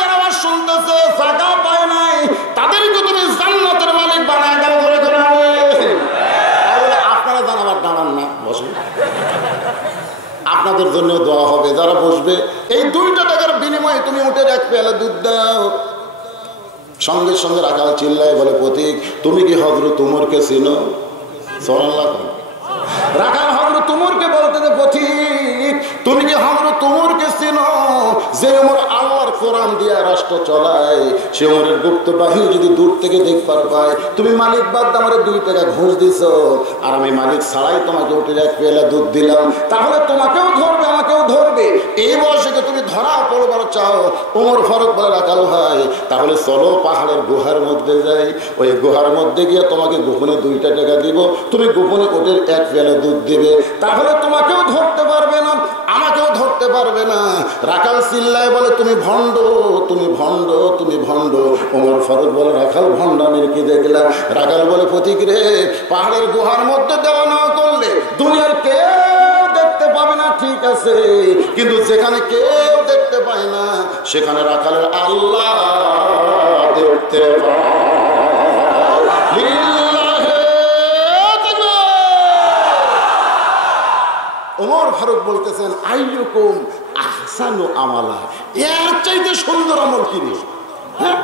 যারা আওয়াজ শুনতেছে, জায়গা পায় নাই, তাদেরকে তুমি জান্নাতের মালিক বানায় দাও। ধরে করে আপনারা জানাবার দাঁড়ান না, বসুন, আপনাদের জন্য দোয়া হবে। যারা বসবে, এই 2টা টাকার বিনিময়ে তুমি উটের এক পেয়ালা দুধ দাও। সঙ্গে সঙ্গে রাখাল চিল্লায় বলে, পথিক তুমি কি হযরত ওমরকে চিনো? সুবহানাল্লাহ। রাখাল হযরত ওমরকে বলতে যে, পথিক তুমি কি হযরত ওমরকে চিনো? যে ওমর আল্লাহর কোরআন দিয়া রাষ্ট্র চলায়, সে ওমরের গুপ্ত বাহিনী যদি দূর থেকে দেখবার পায়। তুমি মালিক বাদ আমার 2 টাকা ঘুষ দিছ, আর আমি মালিক ছাড়াই তোমাকে উটের এক পেয়ালা দুধ দিলাম, তাহলে তোমাকেও ধরবে আমাকেও ধরবে। এই বয়সে তুমি ধরা পড়বার চাও? ওমর ফারুক বলে, রাখাল ভাই তাহলে চলো পাহাড়ের গুহার মধ্যে যাই, ওই গুহার মধ্যে গিয়ে তোমাকে গোপনে 2টা টাকা দিব, তুমি গোপনে উটের এক পেয়ালা দুধ দিবে, তাহলে তোমাকেও ধরতে পারবে না আমাকেও ধরতে পারবে না। রাখাল চিল্লায় বলে তুমি ভণ্ড, তুমি ভণ্ড, তুমি ভণ্ড। ওমর ফারুক বলে রাখাল ভণ্ডামির কি দেখলা? রাখাল বলে ফতিক রে, পাহাড়ের গুহার মধ্যে দেওয়া না করলে দুনিয়ার কেউ দেখতে পাবে না, ঠিক আছে, কিন্তু যেখানে কেউ দেখতে পায় না সেখানে রাখালের আল্লাহ দেখতে পায়। ওমর ফারুক বলতেছেন আইয়ুকুম আহসানু আমালা, এর চাইতে সুন্দর আমল কি রে? হ্যাঁ,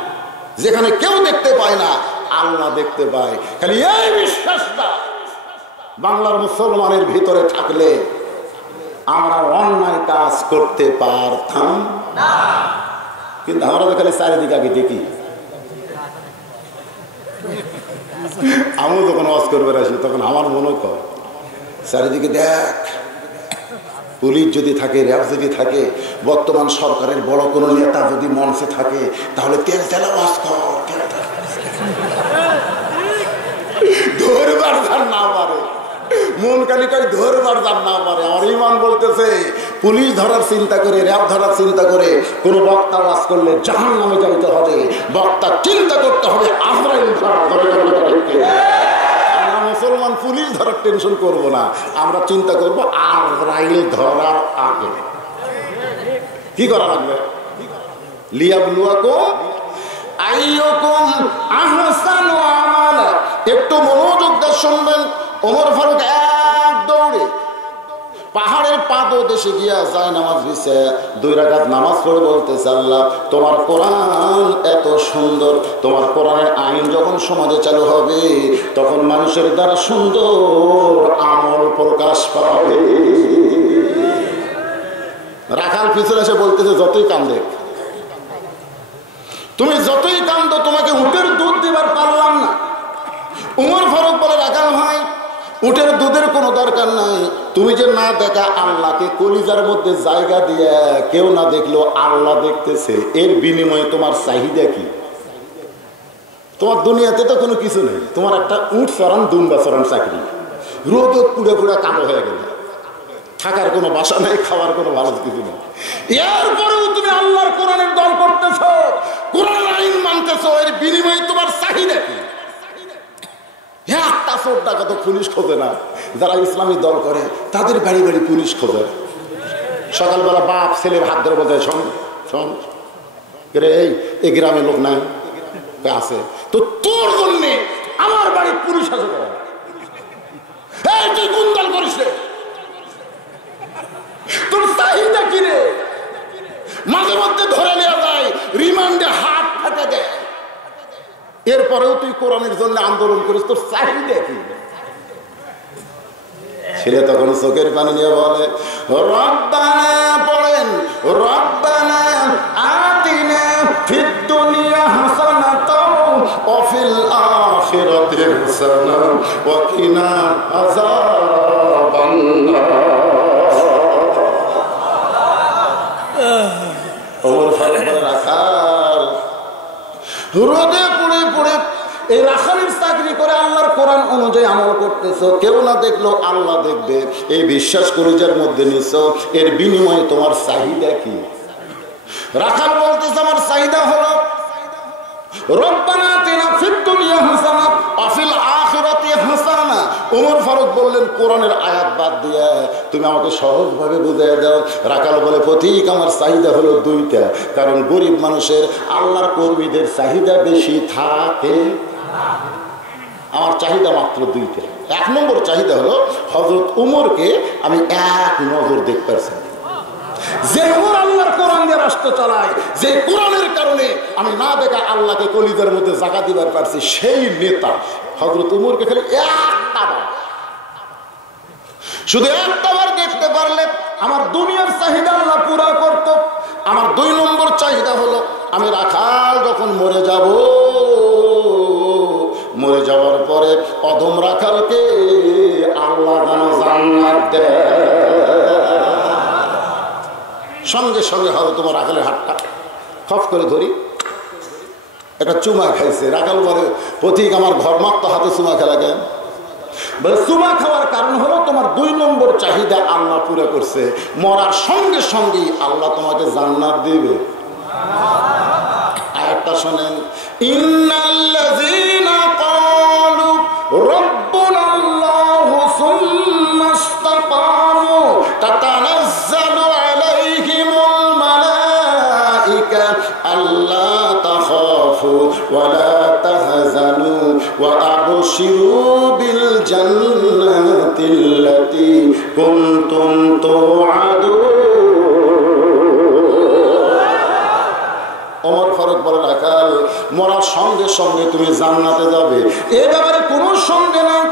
যেখানে কেউ দেখতে পায় না আল্লাহ দেখতে পায়। খালি এই বিশ্বাসটা বাংলার মুসলমানের ভিতরে থাকলে আমরা অন্যায় কাজ করতে পারতাম না। কিন্তু আমরা তো খালি চারিদিকে আগে দেখি। আমিও যখন ওয়াজ করবে আসি তখন আমার মনে কর চারিদিকে দেখ, পুলিশ যদি থাকে, র্যাব যদি থাকে, বর্তমান সরকারের বড় কোনো নেতা যদি মঞ্চে থাকে, তাহলে তেল তেলা ওয়াজ কর, ধরবার যার না পারে, মন কালিকায় ধরবার যার না পারে। আমার ইমান বলতেছে পুলিশ ধরার চিন্তা করে, র্যাব ধরার চিন্তা করে কোন বক্তা ওয়াজ করলে জাহান্নামে যাইতে হবে। বক্তা চিন্তা করতে হবে আজরাইল ধরা। মুসলমান পুলিশ ধরার টেনশন করব না, আমরা চিন্তা করব আজরাইল ধরার আগে কি করা লাগবে। লিয়াবলুয়াকুম আইয়ুকুম আহসানু আমালা। একটু মনোযোগ দিয়ে শুনবেন। ওমর ফারুক এক দৌড়ে পাহাড়ের পাদদেশে গিয়া যায় নামাজ বিছে 2 রাকাত নামাজ পড়ে বলতেছে আল্লাহ তোমার কোরআন এত সুন্দর, তোমার কোরআনের আইন যখন সমাজে চালু হবে তখন মানুষের দ্বারা সুন্দর আমল প্রকাশ পাবে। রাখাল পিছনে এসে বলতেছে যতই কান্দে, তুমি যতই কান্দো, তোমাকে উটের দুধ দিবার পারলাম না। ওমর ফারুক বলে রাখাল ভাই, উটের দুধের কোনো দরকার নাই, তুমি যে না দেখা আল্লাহকে কলিজার মধ্যে জায়গা দিয়ে কেউ না দেখলেও আল্লাহ দেখতেছে, এর বিনিময়ে তোমার চাহিদা কি? তোমার দুনিয়াতে তো কোনো কিছু নেই, তোমার একটা উট চড়ান দুম্বা চড়ান চাকরি, রোদ পুড়ে পুড়ে কালো হয়ে গেল, থাকার কোনো বাসা নেই, খাওয়ার কোনো ভালো কিছু নেই। এরপরেও তুমি আল্লাহর কোরআনের দল করতেছ, কোরআন আইন মানতেছ, এর বিনিময়ে তোমার চাহিদা কি? একটা চোর ডাকা তো পুলিশ খোঁজে না, যারা ইসলামী দল করে তাদের বাড়ি বাড়ি পুলিশ খোঁজে। সকালবেলা বাপ ছেলের হাত ধরে বলতে শোন শোন রে, এই গ্রামে লোক নাই আছে তো তোর জন্যে আমার বাড়ির পুলিশ আছে, তুই কোন দল করিস রে, তোর চাহিদা কি রে? মাঝে মধ্যে ধরে নেওয়া যায়, রিমান্ডে হাত ফাটে দেয়, এরপরেও তুই কোরআনের জন্য আন্দোলন করিস, তোর চাহিদা কি? ছেলে তখন চোখের পানি নিয়ে বলে রব্বানা, পড়েন রব্বানা আতিনা ফিদ দুনিয়া হাসানাতাও ওয়া ফিল আখিরাতি হাসানাতাও ওয়া কিনা আযাবান নার। ওমর ফারুক রাখাল রোদে পুড়ে পুড়ে এই রাখালের চাকরি করে আল্লাহর কোরআন অনুযায়ী আমল করতেছো, কেউ না দেখলো আল্লাহ দেখবে, এই বিশ্বাস কলিজার মধ্যে নিছো, এর বিনিময়ে তোমার চাহিদা কি? রাখাল বলতেছে আমার চাহিদা হলো রব্বানা আতিনা ফিদ দুনিয়া হাসানা ওয়া ফিল আখিরাতি হাসানা। ওমর ফারুক বললেন কোরআনের আয়াত বাদ দিয়ে তুমি আমাকে সহজভাবে বুঝিয়ে দাও। রাখাল বলে পথিক আমার চাহিদা হলো 2টা, কারণ গরিব মানুষের আল্লাহর কর্মীদের চাহিদা বেশি থাকে, আমার চাহিদা মাত্র 2টা। 1 নম্বর চাহিদা হলো হযরত উমরকে আমি এক নজর দেখতে পারছি, যে ওমর আল্লাহর কোরআন দিয়ে রাষ্ট্র চালায়, যে কোরআনের কারণে আমি না দেখা আল্লাহকে কলিজার মধ্যে জায়গা দিবার পারছি, সেই নেতা হযরত উমরকে খালি শুধু একটাবার দেখতে পারলে আমার দুনিয়ার চাহিদা আল্লাহ পুরা করত। আমার 2 নম্বর চাহিদা হলো আমি রাখাল যখন মরে যাব, মরে যাওয়ার পরে অধম রাখালকে আল্লাহ জান্নাত দেয়। সঙ্গে সঙ্গে হবে তোমার রাখালের হাতটা খপ করে ধরি, একটা চুমা খাইছে। রাখাল বলে পথিক আমার ঘর মাত্র হাতে চুমা খেলা কেন? বলে চুমা খাওয়ার কারণ হলো তোমার 2 নম্বর চাহিদা আল্লাহ পুরো করছে, মরার সঙ্গে সঙ্গেই আল্লাহ তোমাকে জান্নাত দিবে। আয়াতটা শোনেন, ইন্নাল্লাযীনা ক্বালু রাব্বুনাল্লাহু সুম্মা ইসতাকামু তাতানাজ্জালু আলাইহিমুল মালাইকা আল্লা তাখাফু ওয়া লা তাহজানু ওয়া আবশিরু বিল জান্নাতিল্লাতী কুনতুম তুআদুন। ওমর ফারুক বলে, রাখাল মরার সঙ্গে সঙ্গে তুমি জান্নাতে যাবে, এ ব্যাপারে কোনো সন্দেহ নেই।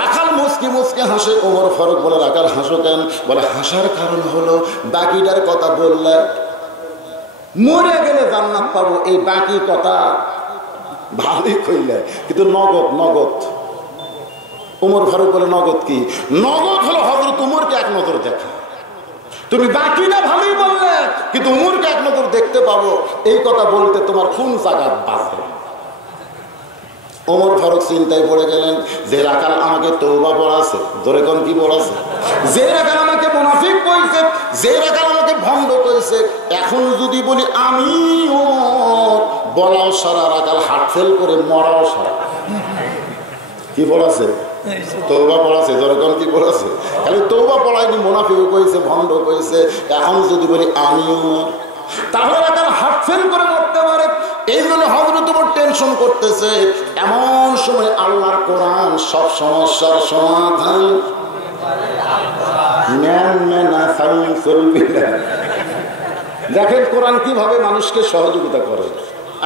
রাখাল মুচকি মুচকি হাসে। ওমর ফারুক বলে, রাখাল হাসো কেন? বলে, হাসার কারণ হলো বাকিটার কথা বললে মরে গেলে জান্নাত পাবো, এই বাকি কথা ভালোই কইলে, কিন্তু নগদ নগদ। ওমর ফারুক বলে, নগদ কি? নগদ হলো হযরত উমরকে এক নজর দেখা। তুমি বাকি না ভালোই বললে, কিন্তু উমরকে এক নজর দেখতে পাবো, এই কথা বলতে তোমার কোন জায়গা বাজে? ওমর ফারুক চিন্তায় পড়ে গেলেন, যে রাখাল আমাকে তওবা পড়াছে, ধরে কোন কি পড়াছে, যে রাখাল আমাকে মুনাফিক কইছে, যে রাখাল আমাকে ভণ্ড কইছে, এখন যদি বলি আমি ওমর, বলাও সারা, রাখাল হার্ট ফেল করে মরাও সারা। কি পড়াছে? তওবা পড়াছে। ধরে কোন কি পড়াছে? খালি তওবা পড়ায়নি, মুনাফিক কইছে, ভণ্ড কইছে। এখন যদি বলি আমি ওমর, তাহলে রাখাল হার্ট ফেল করে মরতে পারে। এই জন্য হযরত ওমর টেনশন করতেছে। এমন সময় আল্লাহর কোরআন সব সমস্যার সমাধান। দেখেন কোরআন কিভাবে মানুষকে সহযোগিতা করে।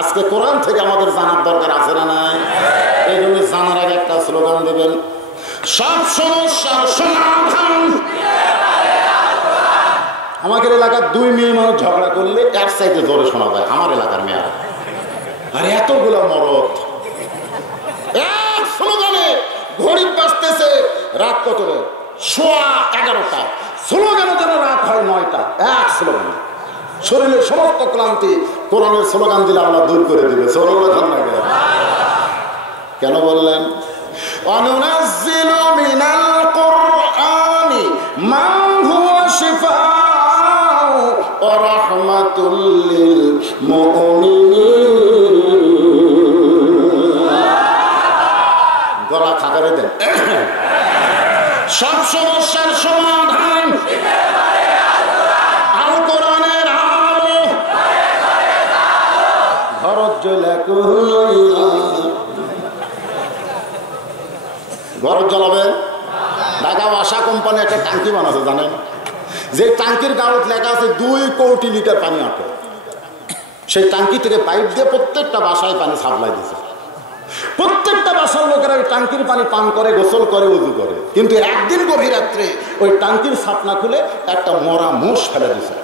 আজকে কোরআন থেকে আমাদের জানার দরকার আছে না নাই? এই জন্য জানার আগে একটা স্লোগান দেবেন, সব সমস্যার সমাধান। আমাদের এলাকার 2 মেয়ে মানুষ ঝগড়া করলে কার চাইতে জোরে শোনা যায়? আমার এলাকার মেয়েরা। আর এতগুলো মরদ এক স্লোগানে, ঘড়ি বাজতেছে রাত কত? 11:15। স্লোগানে যেন রাত হয় 9টা। এক স্লোগানে শরীরের সমস্ত ক্লান্তি কোরআনের স্লোগান দিলে আল্লাহ দূর করে দিবে। কেন বললেন? অনুনাজ্জিলু মিনাল কুরআনি মা হুয়া শিফাউ ওয়া রাহমাতুল লিল মুমিনিন। গলা খাকারে দেন। সব সমস্যার সমাধান আল কোরআনের আলো। ঘরত জ্বলে ঘর জ্বলাবেন। ঢাকা আশা কোম্পানি একটা ট্যাঙ্কি বানাচ্ছে, জানেন? যে ট্যাঙ্কির গাড়ত লেখা আছে 2 কোটি লিটার পানি আটে। সেই ট্যাঙ্কি থেকে পাইপ দিয়ে প্রত্যেকটা বাসায় পানি সাপ্লাই দিচ্ছে। প্রত্যেকটা বাসার লোকেরা ওই ট্যাঙ্কির পানি পান করে, গোসল করে, উজু করে। কিন্তু একদিন গভীর রাত্রে ওই ট্যাঙ্কির ছাপনা খুলে একটা মরা মোষ ফেলে দিছে।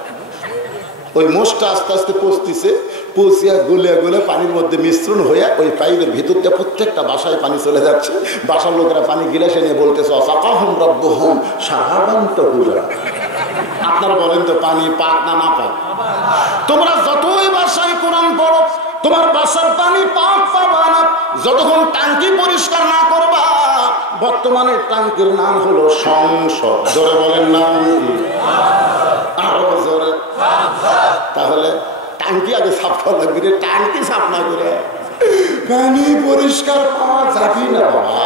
ওই মোষটা আস্তে আস্তে পচতিছে, পচিয়া গুলে গুলে পানির মধ্যে মিশ্রণ হয়ে ওই পাইপের ভিতর দিয়ে প্রত্যেকটা বাসায় পানি চলে যাচ্ছে। বাসার লোকেরা পানি গিলাসে নিয়ে বলতেছে, অসাকাহুম রাব্বুহুম শারাবান তাহুরা। আপনারা বলেন তো, পানি পাক না না পাক? তোমরা যতই বাসায় কোরআন পড়ো, তোমার বাসার পানি পাক পাবা না যতক্ষণ ট্যাঙ্কি পরিষ্কার না করবা। বর্তমানে ট্যাঙ্কির নাম হলো সংসদ। জোরে বলেন নাম কি? আরো জোরে। তাহলে ট্যাঙ্কি আগে সাফ করা লাগবে। ট্যাঙ্কি সাফ না করে পানি পরিষ্কার পাওয়া যাবে না বাবা।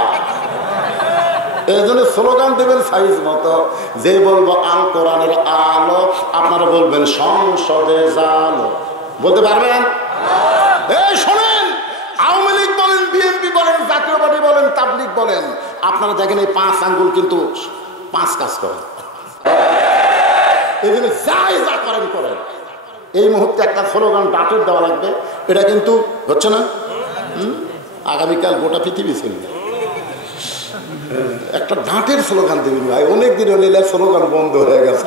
এই জন্য স্লোগান দেবেন সাইজ মতো। যে বলবো আল কোরআনের আলো, আপনারা বলবেন সংসদে জালো। বলতে পারবেন? এই শোনেন, আওয়ামী লীগ বলেন, বিএনপি বলেন, জাতীয় পার্টি বলেন, তাবলিগ বলেন, আপনারা দেখেন এই 5 আঙ্গুল কিন্তু 5 কাজ করেন। এই জন্য যাই যা করেন করেন। এই মুহূর্তে একটা স্লোগান ডাটের দেওয়া লাগবে। এটা কিন্তু হচ্ছে না। আগামীকাল গোটা পৃথিবী ছিল একটা ডাঁটের স্লোগান দেবেন ভাই। অনেকদিন হলে স্লোগান বন্ধ হয়ে গেছে।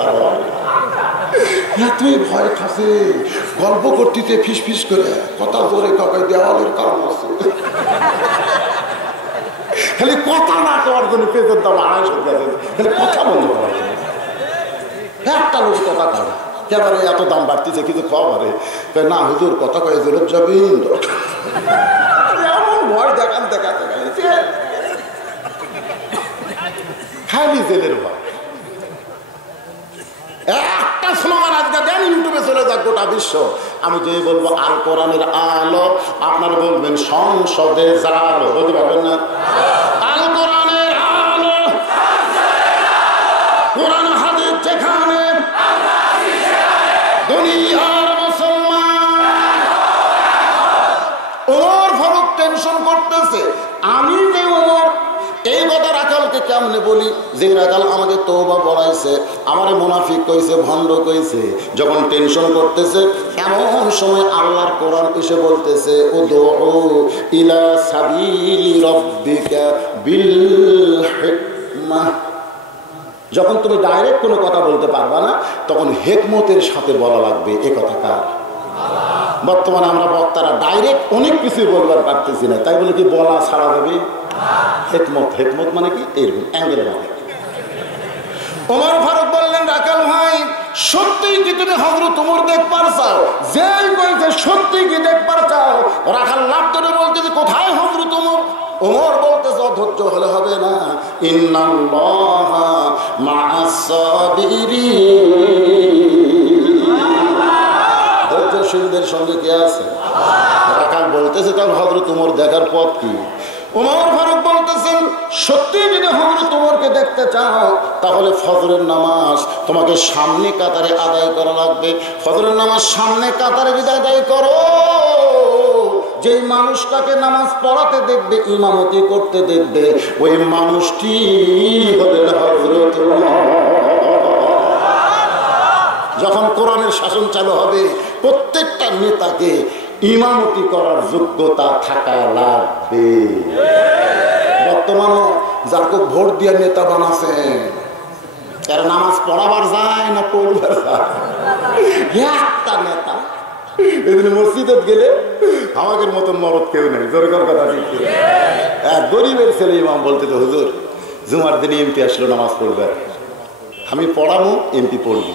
তুই ভয় খাসে গল্প করতেছে ফিস ফিস করে, কথা জোরে কাকায় দেওয়ালের কারণ আছে। খালি কথা না করার জন্য পেজের দাম 250 গেছে। খালি কথা বন্ধ করার জন্য একটা লোক কথা কয়, এবারে এত দাম বাড়তেছে কিছু খবরে না হুজুর কথা কয়ে জোর যাবেন। এমন ভয় দেখান দেখা দেখা খালি জেলের ভয়। একটা স্লোগান আজকে দেন, ইউটিউবে চলে যাক গোটা বিশ্ব। আমি যে বলবো আল কোরআনের আলো, আপনারা বলবেন সংসদে জালো, বলতে পারবেন না? আল কোরআনের আলো, কোরআন হাদিস যেখানে, দুনিয়ার মুসলমান। ওমর ফারুক টেনশন করতেছে, আমি যে ওমর, এই কথা রাখালকে কেমনে বলি যে রাখাল আমাকে তওবা পড়াইছে, আমারে মুনাফিক কইছে, ভণ্ড কইছে। যখন টেনশন করতেছে, এমন সময় আল্লাহর কোরআন এসে বলতেছে, উদউ ইলা সাবিলি রাব্বিকা বিল হিকমাহ। যখন তুমি ডাইরেক্ট কোনো কথা বলতে পারবা না, তখন হেকমতের সাথে বলা লাগবে। এ কথা কার? বর্তমানে আমরা বক্তারা ডাইরেক্ট অনেক কিছু বলবার পারতেছি না, তাই বলে কি বলা ছাড়া যাবে? হেকমত, হেকমত মানে কি? এরকম অ্যাঙ্গেল মানে। ওমর ফারুক বললেন, রাখাল ভাই, সত্যিই কি তুমি হযরত ওমর দেখবার চাও? যেই কইছে সত্যিই কি দেখবার চাও? রাখাল লাভ ধরে বলতেছে, কোথায় হযরত ওমর? ওমর বলতেছে, অধৈর্য হলে হবে না, ইন্নাল্লাহা মা'আস সাবিরিন, ধৈর্যশীলদের সঙ্গে কে আছে? রাখাল বলতেছে, তাহলে হযরত ওমর দেখার পথ কি? ওমর ফারুক বলতেছেন, সত্যি যদি হযরত ওমরকে দেখতে চাও, তাহলে ফজরের নামাজ তোমাকে সামনে কাতারে আদায় করা লাগবে। ফজরের নামাজ সামনে কাতারে যদি আদায় করো, যেই মানুষটাকে নামাজ পড়াতে দেখবে, ইমামতি করতে দেখবে, ওই মানুষটি হলেন হযরত ওমর। যখন কোরআনের শাসন চালু হবে, প্রত্যেকটা নেতাকে ইমামতি করার যোগ্যতা থাকা লাগবে। বর্তমানে যাকে ভোট দিয়ে নেতা বানাচ্ছেন, তারা নামাজ পড়াবার যায় না পড়বার যায়? একটা নেতা এদিন মসজিদে গেলে আমাদের মতন মরদ কেউ নেই, দরকার কথা ঠিক। এক গরিবের ছেলে ইমাম বলতে, তো হুজুর জুমার দিনে এমপি আসলো নামাজ পড়বে, আমি পড়াবো, এমপি পড়বো।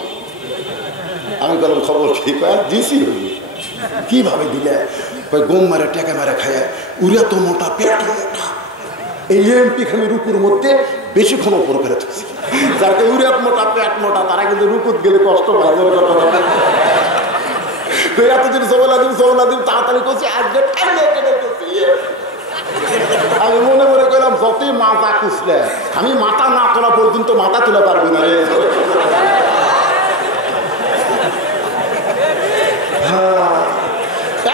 আমি বললাম, খবর ঠিক হয়? দিছি। কিভাবে দিলে? গম মারে, টেকা মারে খায়, উড়ে তো মোটা, পেট মোটা। এই এমপি খালি রুকুর মধ্যে বেশিক্ষণ ওপর করে থাকছে। যাকে উড়ে মোটা, পেট মোটা, তারা কিন্তু রুকুত গেলে কষ্ট হয়। এতদিন সবলাদিন তাড়াতাড়ি করছি, আজকে আমি মনে মনে করলাম, যতই মাথা কুছলে আমি মাথা না তোলা পর্যন্ত মাথা তুলে পারবি না।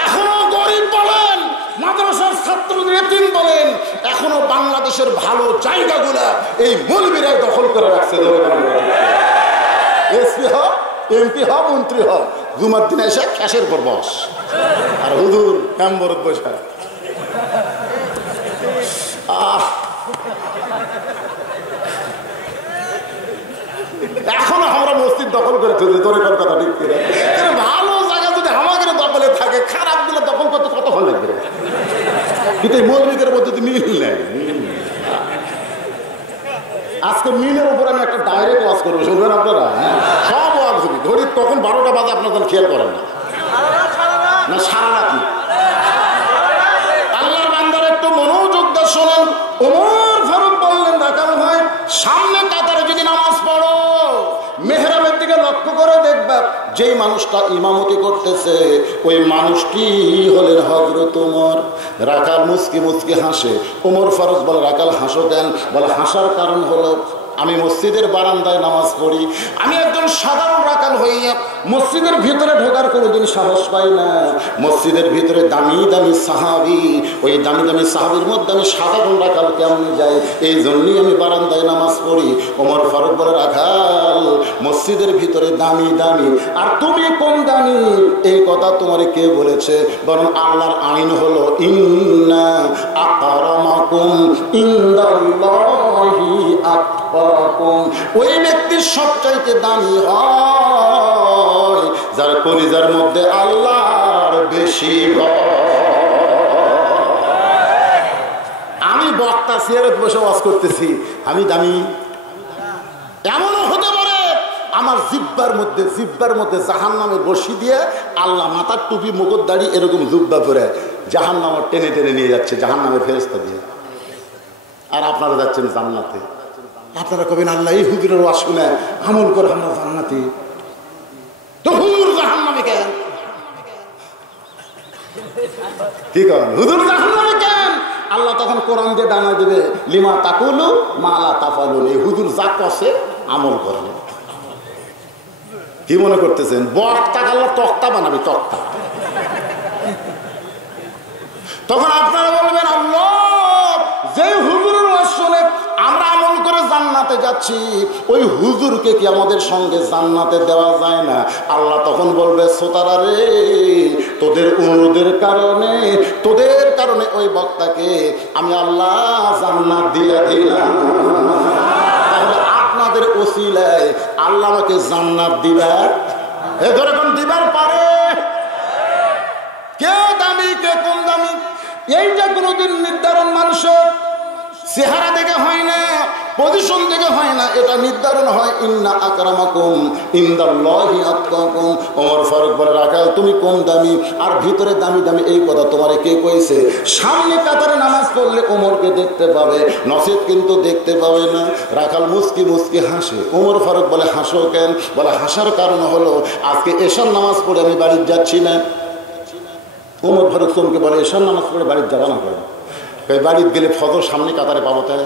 এখনো গরিব বলেন, মাদ্রাসার ছাত্রদের এতিম বলেন, এখনো বাংলাদেশের ভালো জায়গাগুলা এই মৌলবীরাই দখল করে রাখছে। এসপি হোক, এমপি হোক, মন্ত্রী হোক, জুমার দিনে এসে ক্যাশের পর বস, আর হুজুর মেম্বরত বসা। এখনো আমরা মসজিদ দখল করে চলছি, তোর কথা ঠিক করে। ভালো জায়গা যদি আমাদের দখলে থাকে, খারাপ গুলো দখল করতে কতক্ষণ লাগবে? কিন্তু এই মৌলবীদের মধ্যে মিল নেই। আজকে মিলের উপর আমি একটা ডাইরেক্ট ওয়াজ করবো, শুনবেন আপনারা? সব ওয়াজ হবে ধরি, তখন 12টা বাজে, আপনাদের খেয়াল করেন না, না সারা রাতি। আল্লাহর বান্দার একটু মনোযোগ দিয়ে শোনেন। ওমর ফারুক বললেন, রাখাল ভাই, সামনে কাতারে যদি নামাজ পড়ো, মেহরাবের দিকে লক্ষ্য করে দেখবা, যেই মানুষটা ইমামতি করতেছে ওই মানুষটি হলেন হযরত ওমর। রাখাল মুচকি মুচকি হাসে। ওমর ফারুক বলে, রাখাল হাসো কেন? বলে, হাসার কারণ হলো আমি মসজিদের বারান্দায় নামাজ পড়ি, আমি একজন সাধারণ রাখাল হইয়া মসজিদের ভিতরে ঢোকার কোনোদিন সাহস পাই না। মসজিদের ভিতরে দামি দামি সাহাবি, ওই দামি দামি সাহাবির মধ্যে আমি সাধারণ রাখাল কেমনি যাই, এই জন্যই আমি বারান্দায় নামাজ পড়ি। ওমর ফারুক বলে, রাখাল মসজিদের ভিতরে দামি দামি, আর তুমি কোন দামি? এই কথা তোমারে কে বলেছে? বরং আল্লাহর আইন হলো, ইন্না আকরামাকুম ইনদাল্লাহি আতকাকুম। ওই ব্যক্তির সবচাইতে দামি হয় যার কলিজার মধ্যে আল্লাহর বেশি ভয়। আমি বক্তা সিয়ারত বসে ওয়াজ করতেছি, আমি দামি? এমনও হতে পারে আমার জিব্বার মধ্যে জাহান্নামের বসি দিয়ে আল্লাহ মাথার টুপি, মুকুট, দাড়ি এরকম জুব্বা পরে জাহান্নামের টেনে টেনে নিয়ে যাচ্ছে জাহান্নামের ফেরেশতা দিয়ে, আর আপনারা যাচ্ছেন জান্নাতে। আপনারা কবেন আল্লাহ এই হুজুরের ওয়াজ শুনে আমল করে আমরা জান্নাতি, তো হুজুর জাহান্নামে কেন? কি করেন হুজুর জাহান্নামে কেন? আল্লাহ তখন কোরআন দিয়ে ডানা দেবে, লিমা তাকুলু মা লা তাফালুন, এই হুজুর যা কষে আমল করলে। কি মনে করতেছেন বক্তা আল্লাহ তক্তা বানাবে? তক্তা। তখন আপনারা বলবেন আল্লাহ যে হুজুরের ওয়াজ শুনে আমরা আমল করে জান্নাতে যাচ্ছি, ওই হুজুরকে কি আমাদের সঙ্গে জান্নাতে দেওয়া যায় না? আল্লাহ তখন বলবে শ্রোতারা রে, তোদের অনুরোধের কারণে ওই বক্তাকে আমি আল্লাহ জান্নাত দিয়ে দিলাম, তাহলে আপনাদের ওসিলায় আল্লাহ আমাকে জান্নাত দিবার, এ ধরে কোন দিবার পারে? কে দামি কে কম দামি এইটা কোনোদিন নির্ধারণ মানুষের চেহারা দেখে হয় না, পজিশন দেখে হয় না, এটা নির্ধারণ হয় ইন্না আকরামাকুম ইনদাল্লাহি আতকাকুম। ওমর ফারুক বলে রাখাল তুমি কম দামি আর ভিতরে দামি দামি, এই কথা তোমারে কে কইছে? সামনে কাতারে নামাজ পড়লে ওমরকে দেখতে পাবে, নসিব কিন্তু দেখতে পাবে না। রাখাল মুস্কি মুস্কি হাসে। ওমর ফারুক বলে হাসো কেন? বলে হাসার কারণ হলো আজকে এশার নামাজ পড়ে আমি বাড়ি যাচ্ছি না। ওমর ফারুক সোমকে বলে এশার নামাজ পড়ে বাড়ির যাবা না করে? বাড়িতে গেলে ফজর সামনে কাতারে পাবো, তাই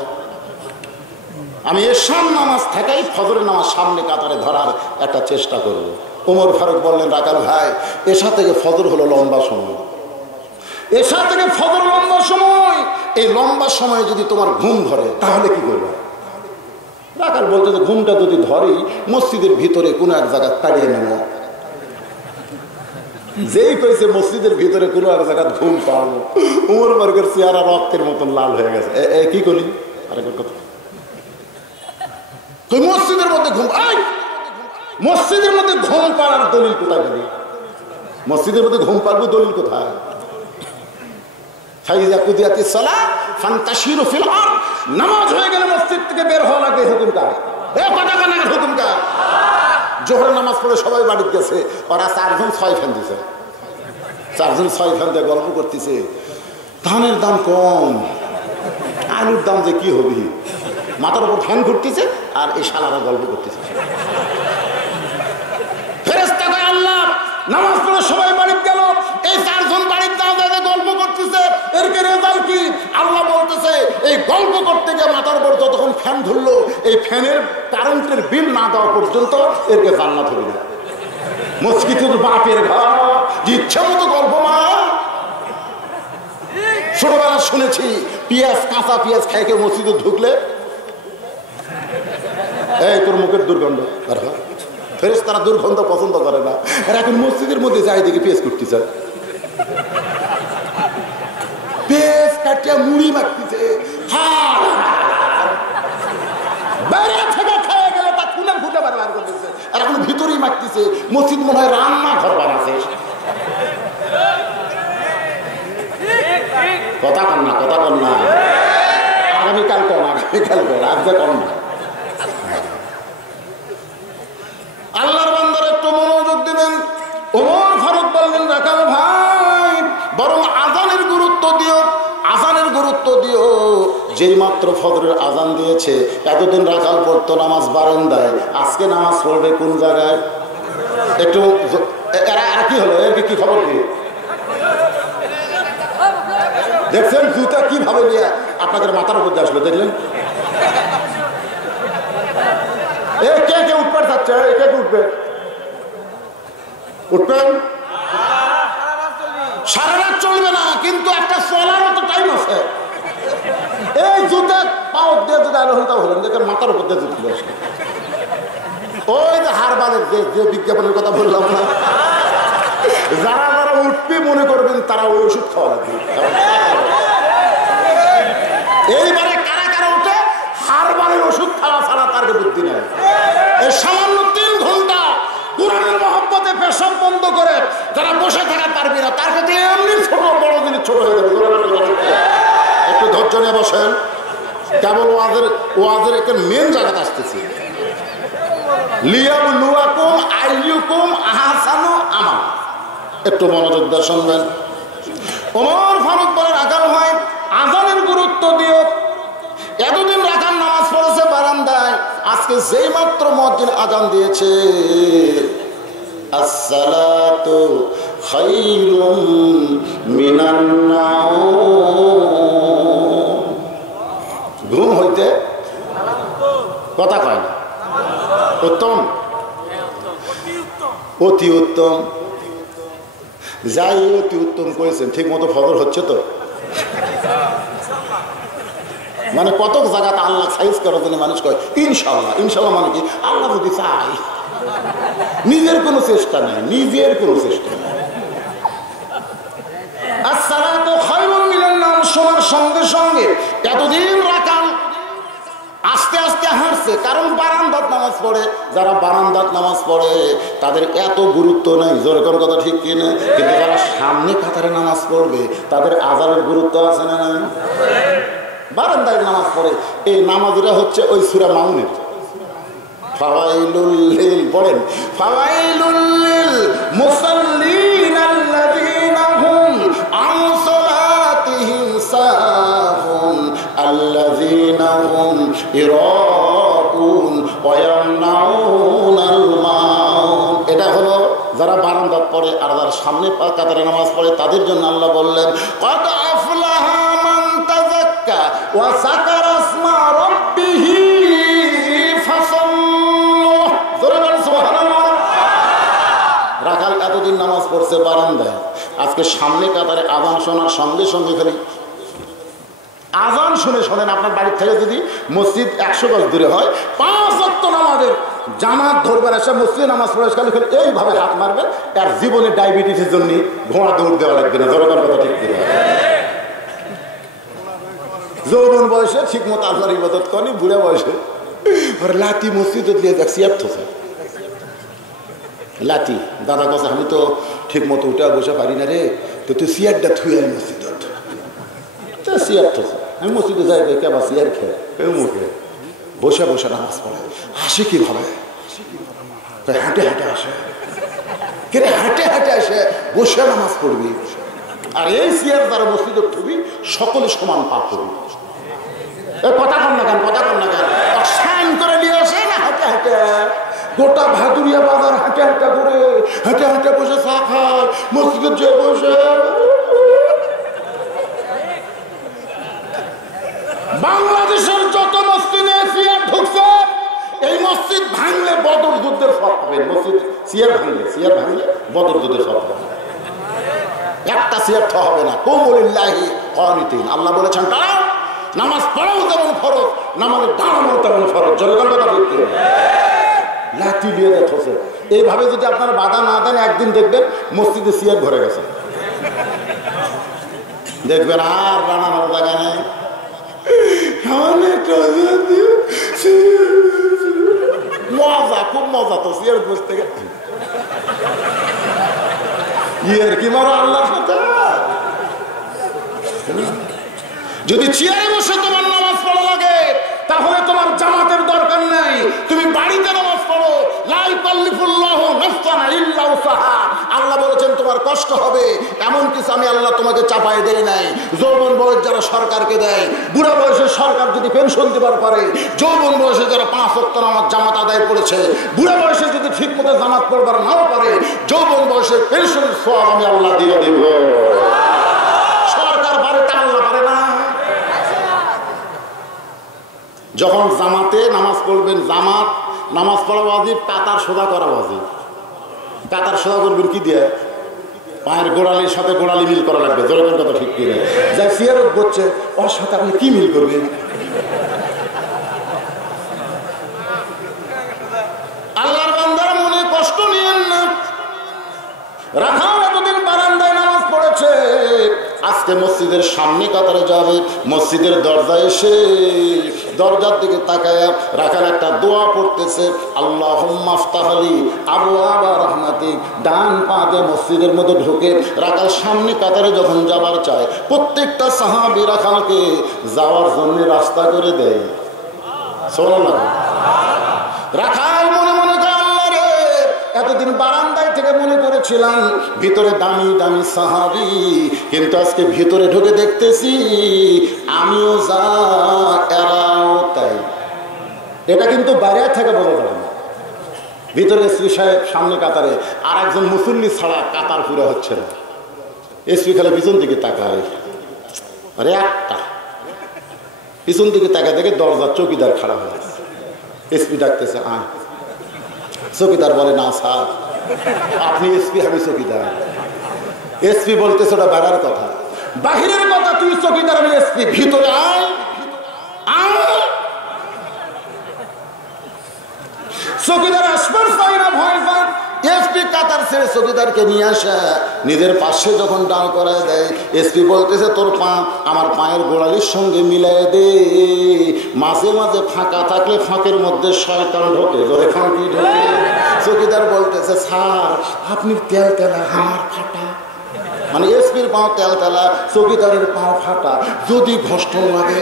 আমি এশার নামাজ থেকেই ফজরের নামাজ সামনে কাতারে ধরার একটা চেষ্টা করব। ওমর ফারুক বললেন রাকাল ভাই, এশা থেকে ফজর হলো লম্বা সময়, এশা থেকে ফজর লম্বা সময়, এই লম্বা সময়ে যদি তোমার ঘুম ধরে তাহলে কি করবে? রাকাল বলতে যে ঘুমটা যদি ধরি মসজিদের ভিতরে কোনো এক জায়গায় তাড়িয়ে নেব। যেই কইছে মসজিদের ভিতরে কোনো এক জায়গায় ঘুম পাবো, ওমর ফারুকের চেহারা রক্তের মতন লাল হয়ে গেছে। কি করি আরেকবার কথা, মসজিদের মধ্যে ঘুম, মসজিদের মধ্যে ঘুম পাড়ার দলিল কোথায় গেলি? মসজিদের মধ্যে ঘুম পারবো দলিল কোথায়? নামাজ হয়ে গেলে মসজিদ থেকে বের হওয়া লাগে, হুকুম কার? হুকুম কার? জোহরের নামাজ পড়ে সবাই বাড়িতে গেছে, ওরা 4 জন 6 ফ্যান দিছে, 4 জন 6 ফ্যান দিয়ে গল্প করতেছে, ধানের দাম কম, আলুর দাম যে কি হবে, মাথার উপর ফ্যান ঘুরতেছে আর এই শালারা গল্প করতেছে। ফেরেশতা কয় আল্লাহ নামাজ পড়ে সবাই বাড়িতে গেল, এই 4 জন বাড়িতে দাঁড়িয়ে গল্প করতেছে, এর কি রেজাল্ট কি? আল্লাহ বলতেছে এই গল্প করতে গিয়ে মাথার উপর যতক্ষণ ফ্যান ধরলো, এই ফ্যানের কারেন্টের বিল না দেওয়া পর্যন্ত এরকে জান্নাত হবে না। মসজিদের বাপের ঘর, ইচ্ছা মতো গল্প মা। ছোটবেলা শুনেছি পেঁয়াজ, কাঁচা পেঁয়াজ খাই কেউ মসজিদে ঢুকলে এই তোর মুখের দুর্গন্ধ, আর ফেরেশতারা দুর্গন্ধ পছন্দ করে না। আর এখন মসজিদের মধ্যে যাই দেখি পেঁয়াজ করতে চায়, পেঁয়াজ কাটিয়া মুড়ি মাখতেছে, বাইরে থেকে খেয়ে গেলে তা খুলে ফুটে বার করতেছে, আর এখন ভিতরেই মাখতেছে। মসজিদ মনে হয় রান্না ঘর বানাচ্ছে। কথা কন না, কথা কন না, আগামীকাল কন, আগামীকাল কন, আজকে কন না। আল্লাহর বান্দারা একটু মনোযোগ দিবেন। ওমর ফারুক বললেন রাকাল ভাই বরং আজানের গুরুত্ব দিও, আজানের গুরুত্ব দিও। যেই মাত্র ফজরের আজান দিয়েছে, এতদিন রাকাল পড়তো নামাজ বারান্দায়, আজকে নামাজ পড়বে কোন জায়গায়? একটু এরা আর কি হলো, এর কি খবর কি দেখছেন? জুতা কিভাবে নিয়ে আপনাদের মাথার উপর দিয়ে আসলো দেখলেন? কে কে উঠবে থাকছে? কে কে উঠবে? উঠবেন? সারা রাত চলবে না, কিন্তু একটা চলার মতো টাইম আছে। এই জুতা পাও দিয়ে যদি আলো হলতা হলেন দেখেন মাথার উপর দিয়ে জুতলে আসে। ওই যে হারবারের যে বিজ্ঞাপনের কথা বললাম না, যারা যারা উঠবে মনে করবেন তারা ওই ওষুধ খাওয়া লাগবে। এইবারে কারা কারা উঠে হারবারের ওষুধ খাওয়া ছাড়া তার বুদ্ধি নেই। এই সামান্য 3 ঘন্টা কোরআনের মহব্বতে পেশাব বন্ধ করে যারা বসে থাকা পারবি না, তার কাছে এমনি ছোট বড় জিনিস ছোট হয়ে যাবে। একটু ধৈর্য নিয়ে বসেন, কেবল ওয়াজের একটা মেন জায়গাতে আসতেছি। লিয়াবলুয়াকুম আইয়ুকুম আহসানু আমাল, একটু মনোযোগ দিয়ে শুনবেন। ওমর ফারুক বলে রাকাল ভাই আজানের গুরুত্ব দিও। এতদিন রাকাল নামাজ পড়েছে বারান্দায়, যেই মাত্র মুয়াজ্জিন আজান দিয়েছে, আসসালাতু খায়রুম মিনান নাওম, ঘুম হইতে কথা কয় না, উত্তম, অতি উত্তম। যাই অতি উত্তম করেছেন, ঠিক মতো ফজর হচ্ছে তো? মানে কত জায়গাতে আল্লাহ সাইজ করার জন্য মানুষ কয় ইনশাল্লাহ। ইনশাল্লাহ মানে কি? আল্লাহ যদি চাই, নিজের কোনো চেষ্টা নেই, নিজের কোনো চেষ্টা নেই। আসসালাতু খায়রুম মিনান নাওম শোনার সঙ্গে সঙ্গে এতদিন রাকাল আস্তে আস্তে হাঁটছে, কারণ বারান্দাত নামাজ পড়ে। যারা বারান্দাত নামাজ পড়ে তাদের এত গুরুত্ব নেই, জোরে কোন কথা ঠিক কিনা? কিন্তু যারা সামনে কাতারে নামাজ পড়বে তাদের আযানের গুরুত্ব আছে না? বারান্দায় নামাজ পড়ে। এই নামাজটা হচ্ছে ওই সূরা মাউনের ফাওয়াইলুল লিল, পড়েন ফাওয়াইলুল লিল মুসাল্লিন আল্লাযীনা হুম আন সালাতিহিম সাহুন আল্লাযীনা হুম ইরাউন ওয়া ইয়ামনাউনাল মাউন। এটা হলো যারা বারান্দাত পড়ে। আর যারা সামনে কাতারে নামাজ পড়ে তাদের জন্য আল্লাহ বললেন কদ আফলাহা মান তাযাক্কা ওয়া যাকারা ইসমা রাব্বিহি ফাসাল্লু। জোরে বলেন সুবহানাল্লাহ। রাখাল এতদিন নামাজ পড়ছে বারান্দায়, আজকে সামনে কাতারে আযান শোনার সঙ্গে সঙ্গে খালি আযান শুনে শোনেন। আপনার বাড়ির থেকে যদি মসজিদ 100 গজ দূরে হয়, 5 ওয়াক্ত নামাজের জামাত ধরবার এসে মসজিদে নামাজ পড়ে খালি খালি এইভাবে হাত মারবে, তার জীবনে ডায়াবেটিসের জন্য ঘোড়া দৌড় দেওয়া লাগবে না। জনগণ কথা ঠিক কিনা? যৌবন বয়সে ঠিক মতো আল্লাহর ইবাদত করি, বুড়া বয়সে লাতি মসজিদে দিয়ে দেখছি লাতি। দাদা কাছে আমি তো ঠিক মতো উঠে বসে পারি না রে, তো তুই সিয়ারটা থুয়ে মসজিদ সিয়ার থসে। আমি মসজিদে যাই কেবা সিয়ার খেয়ে মুখে বসে বসে নামাজ পড়ে। হাসে কিভাবে? হাঁটে হাঁটে আসে, কেরে হাঁটে হাঁটে আসে বসে নামাজ পড়বি। আর এই সিয়ার দ্বারা মসজিদে ঠুবি, সকলে সমান পাপ করবি। কথা কন না কেন, কথা কন না কেন? সাইন করে নিয়ে আসে না হাঁটে হাঁটে, গোটা ভাদুরিয়া বাজার হাঁটে হাঁটে করে হাঁটে হাঁটে বসে চা খায়, মসজিদের যে বসে। বাংলাদেশের যত মসজিদে সিয়ার ঢুকছে, এই মসজিদ ভাঙলে বদর যুদ্ধের সব পাবেন। মসজিদ সিয়ার ভাঙলে বদর যুদ্ধের সব পাবেন। একটা সিয়ার হবে না। কুমুলিল্লাহি কানিতিন, আল্লাহ বলেছেন দাঁড়াও, নামাজ পড়াও যেমন ফরজ, নামাজের দাঁড়ানো তেমন ফরজ। জনগণ কথা ঠিক করে লাঠি দিয়ে দেখছে। এইভাবে যদি আপনারা বাধা না দেন, একদিন দেখবেন মসজিদে সিয়ার ভরে গেছে, দেখবেন আর বানানোর জায়গা নেই। মজা, খুব মজা তো সিয়ার বসতে গেছে। ইয়ের কি মারো আল্লাহর সাথে। যদি চেয়ারে বসে তোমার নামাজ পড়া লাগে, তাহলে তোমার জামাতের দরকার নাই, তুমি বাড়িতে নামাজ পড়ো। লা ইউকাল্লিফুল্লাহু নাফসান ইল্লা উসাহা। আল্লাহ বলেছেন তোমার কষ্ট হবে, এমন কিছু আমি আল্লাহ তোমাকে চাপায় দেই নাই। যৌবন বয়স যারা সরকারকে দেয়, বুড়া বয়সে সরকার যদি পেনশন দিবার পারে, যৌবন বয়সে যারা 5 ওয়াক্ত নামাজ জামাত আদায় করেছে, বুড়া বয়সে যদি ঠিক মতো জামাত পড়বার নাও পারে, যৌবন বয়সে পেনশনের সওয়াব আমি আল্লাহ দিয়ে দেব। সরকার পারে, তা আল্লাহ পারে না। যখন জামাতে নামাজ পড়বেন, জামাত নামাজ পড়া ওয়াজিব, কাতার সোজা করা ওয়াজিব। কাতার সোজা করবেন কি দিয়ে? পায়ের গোড়ালির সাথে গোড়ালি মিল করা লাগবে। জনগণ কথা ঠিক কিনা? যাই সিয়ারত বলছে, ওর সাথে আপনি কি মিল করবেন? আল্লাহর বান্দারা মনে কষ্ট নিয়েন না। রাখাল এতদিন বারান্দায় নামাজ পড়েছে, আজকে মসজিদের সামনে কাতারে যাবে। মসজিদের দরজায় এসে দরজার দিকে তাকায় রাখাল একটা দোয়া পড়তেছে, আল্লাহুম্মা আফতাহ লি আবওয়াবা রাহমাতিক। ডান পা দিয়ে মসজিদের মধ্যে ঢুকে রাখাল সামনে কাতারে যখন যাবার চায়, প্রত্যেকটা সাহাবী রাখালকে যাওয়ার জন্য রাস্তা করে দেয়। সুবহানাল্লাহ। রাখাল মনে মনে করে, আল্লাহ রে, এতদিন বারান্দায় থেকে মনে করেছিলাম ভিতরে দামি দামি সাহাবী, কিন্তু আজকে ভিতরে ঢুকে দেখতেছি আমিও যা, এরাও তাই। এটা কিন্তু বাইরে থেকে বোঝা যাবে না। ভিতরে এসপি সাহেব সামনে কাতারে, আর একজন মুসল্লি ছাড়া কাতার পুরো হচ্ছে না। এসপি খালি পিছন দিকে তাকায়, আরে একটা পিছন দিকে তাকায় দেখে দরজার চৌকিদার খাড়া হয়ে গেছে। এসপি ডাকতেছে, আয়। চৌকিদার বলে, না স্যার, আপনি এসপি, আমি চৌকিদার। এসপি বলতেছে, ওটা বেড়ার কথা, বাহিরের কথা, তুই চৌকিদার, আমি এসপি, ভিতরে আয়। চৌকিদার আসবার চাই না, ভয় পায়। এসপি কাতার ছেড়ে চৌকিদারকে নিয়ে আসা, নিজের পাশে যখন দাঁড় করায় দেয়, এসপি বলতেছে, তোর পা আমার পায়ের গোড়ালির সঙ্গে মিলাই দে। মাঝে মাঝে ফাঁকা থাকলে ফাঁকের মধ্যে শয়তান ঢোকে, ফাঁকি ঢোকে। চৌকিদার বলতেছে, স্যার আপনি তেল তেলা, আমার ফাটা। মানে এসপির পাও তেল তেলা, চৌকিদারের পাও ফাটা, যদি ঘষ্টন লাগে।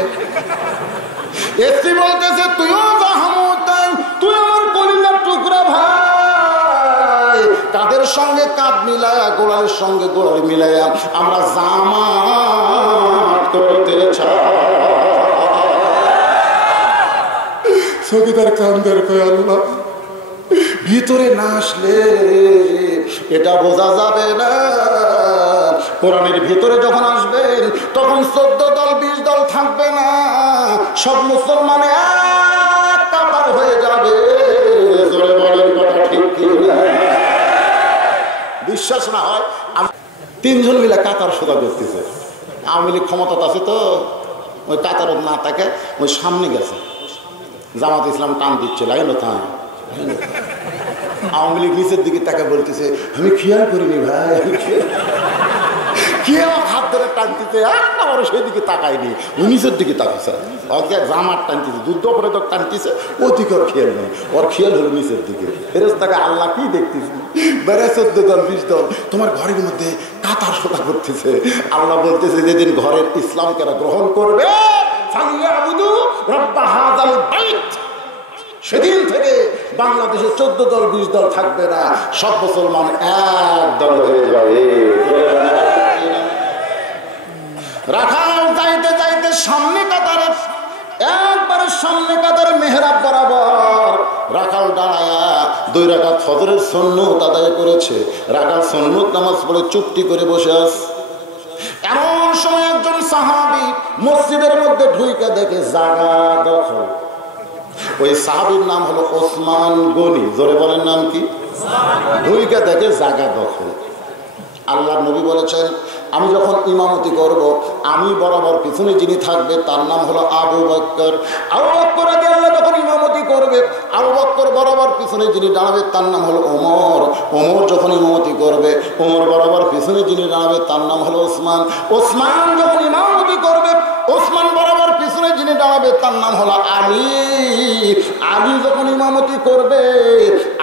এসপি বলতেছে, তুইও জাহামতাই, তুই আমার কলিজার টুকরা ভাই, কাদের সঙ্গে কাঁধ মিলায়া, গোড়ালির সঙ্গে গোড়ালি মিলায়া আমরা জামাত করতে চাই। চৌকিদার কান্দের কয়, আল্লাহ, ভিতরে না আসলে এটা বোঝা যাবে না। কোরআনের ভিতরে যখন আসবেন তখন 14 দল 20 দল থাকবে না, সব মুসলমান এক কাতার হয়ে যাবে। জোরে বলেন কথা ঠিক কি না? বিশ্বাস না হয়, তিনজন মিলে কাতার সোজা করতেছে। আওয়ামী লীগ ক্ষমতা আছে তো, ওই কাতার না থাকে, ওই সামনে গেছে, জামাত ইসলাম টান দিচ্ছে, লাইন তাই। আওয়ামী লীগ নিচের দিকে তাকে বলতেছে, আমি খেয়াল করিনি ভাই, আমি খেয়াল, হাত ধরে টানতেছে, আমার সেই দিকে তাকায়নি, ওই নিচের দিকে তাকাইছে, ওকে জামাত টানতেছে, যুদ্ধ অপরাধক টানতেছে, ওদিকে ওর খেয়াল নেই, ওর খেয়াল হলো নিচের দিকে। ফেরেশতাকে, আল্লাহ কি দেখতেছি, বেড়ে 14 দল 20 দল তোমার ঘরের মধ্যে কাতার সোতা করতেছে। আল্লাহ বলতেছে, যেদিন ঘরের ইসলামকে গ্রহণ করবে, সেদিন থেকে বাংলাদেশে 14 দল 20 দল থাকবে না, সব মুসলমান এক দল হয়ে যাবে। রাখাল যাইতে যাইতে সামনে কাতারে, একবারে সামনে কাতারে মেহরাব বরাবর রাখাল দাঁড়ায়া 2 রাকাত ফজরের সুন্নত আদায় করেছে। রাখাল সুন্নত নামাজ পড়ে চুপটি করে বসে আছে। এমন সময় একজন সাহাবী মসজিদের মধ্যে ঢুইকা দেখে জায়গা দখল। ওই সাহাবীর নাম হলো ওসমান গনি। জোরে বলেন, নাম কি? ঢুইকা দেখে জায়গা দখল। আল্লাহর নবী বলেছেন, আমি যখন ইমামতি করব, আমি বরাবর পিছনে যিনি থাকবে তার নাম হলো আবু বকর। আবু বকর রাদিয়াল্লাহু যখন ইমামতি করবে, আবু বকর বরাবর পিছনে যিনি দাঁড়াবে তার নাম হলো ওমর। ওমর যখন ইমামতি করবে, ওমর বরাবর পিছনে যিনি দাঁড়াবে তার নাম হলো ওসমান। ওসমান যখন ইমামতি করবে, ওসমান বরাবর পিছনে যিনি দাঁড়াবে তার নাম হলো আলী। আলী যখন ইমামতি করবে,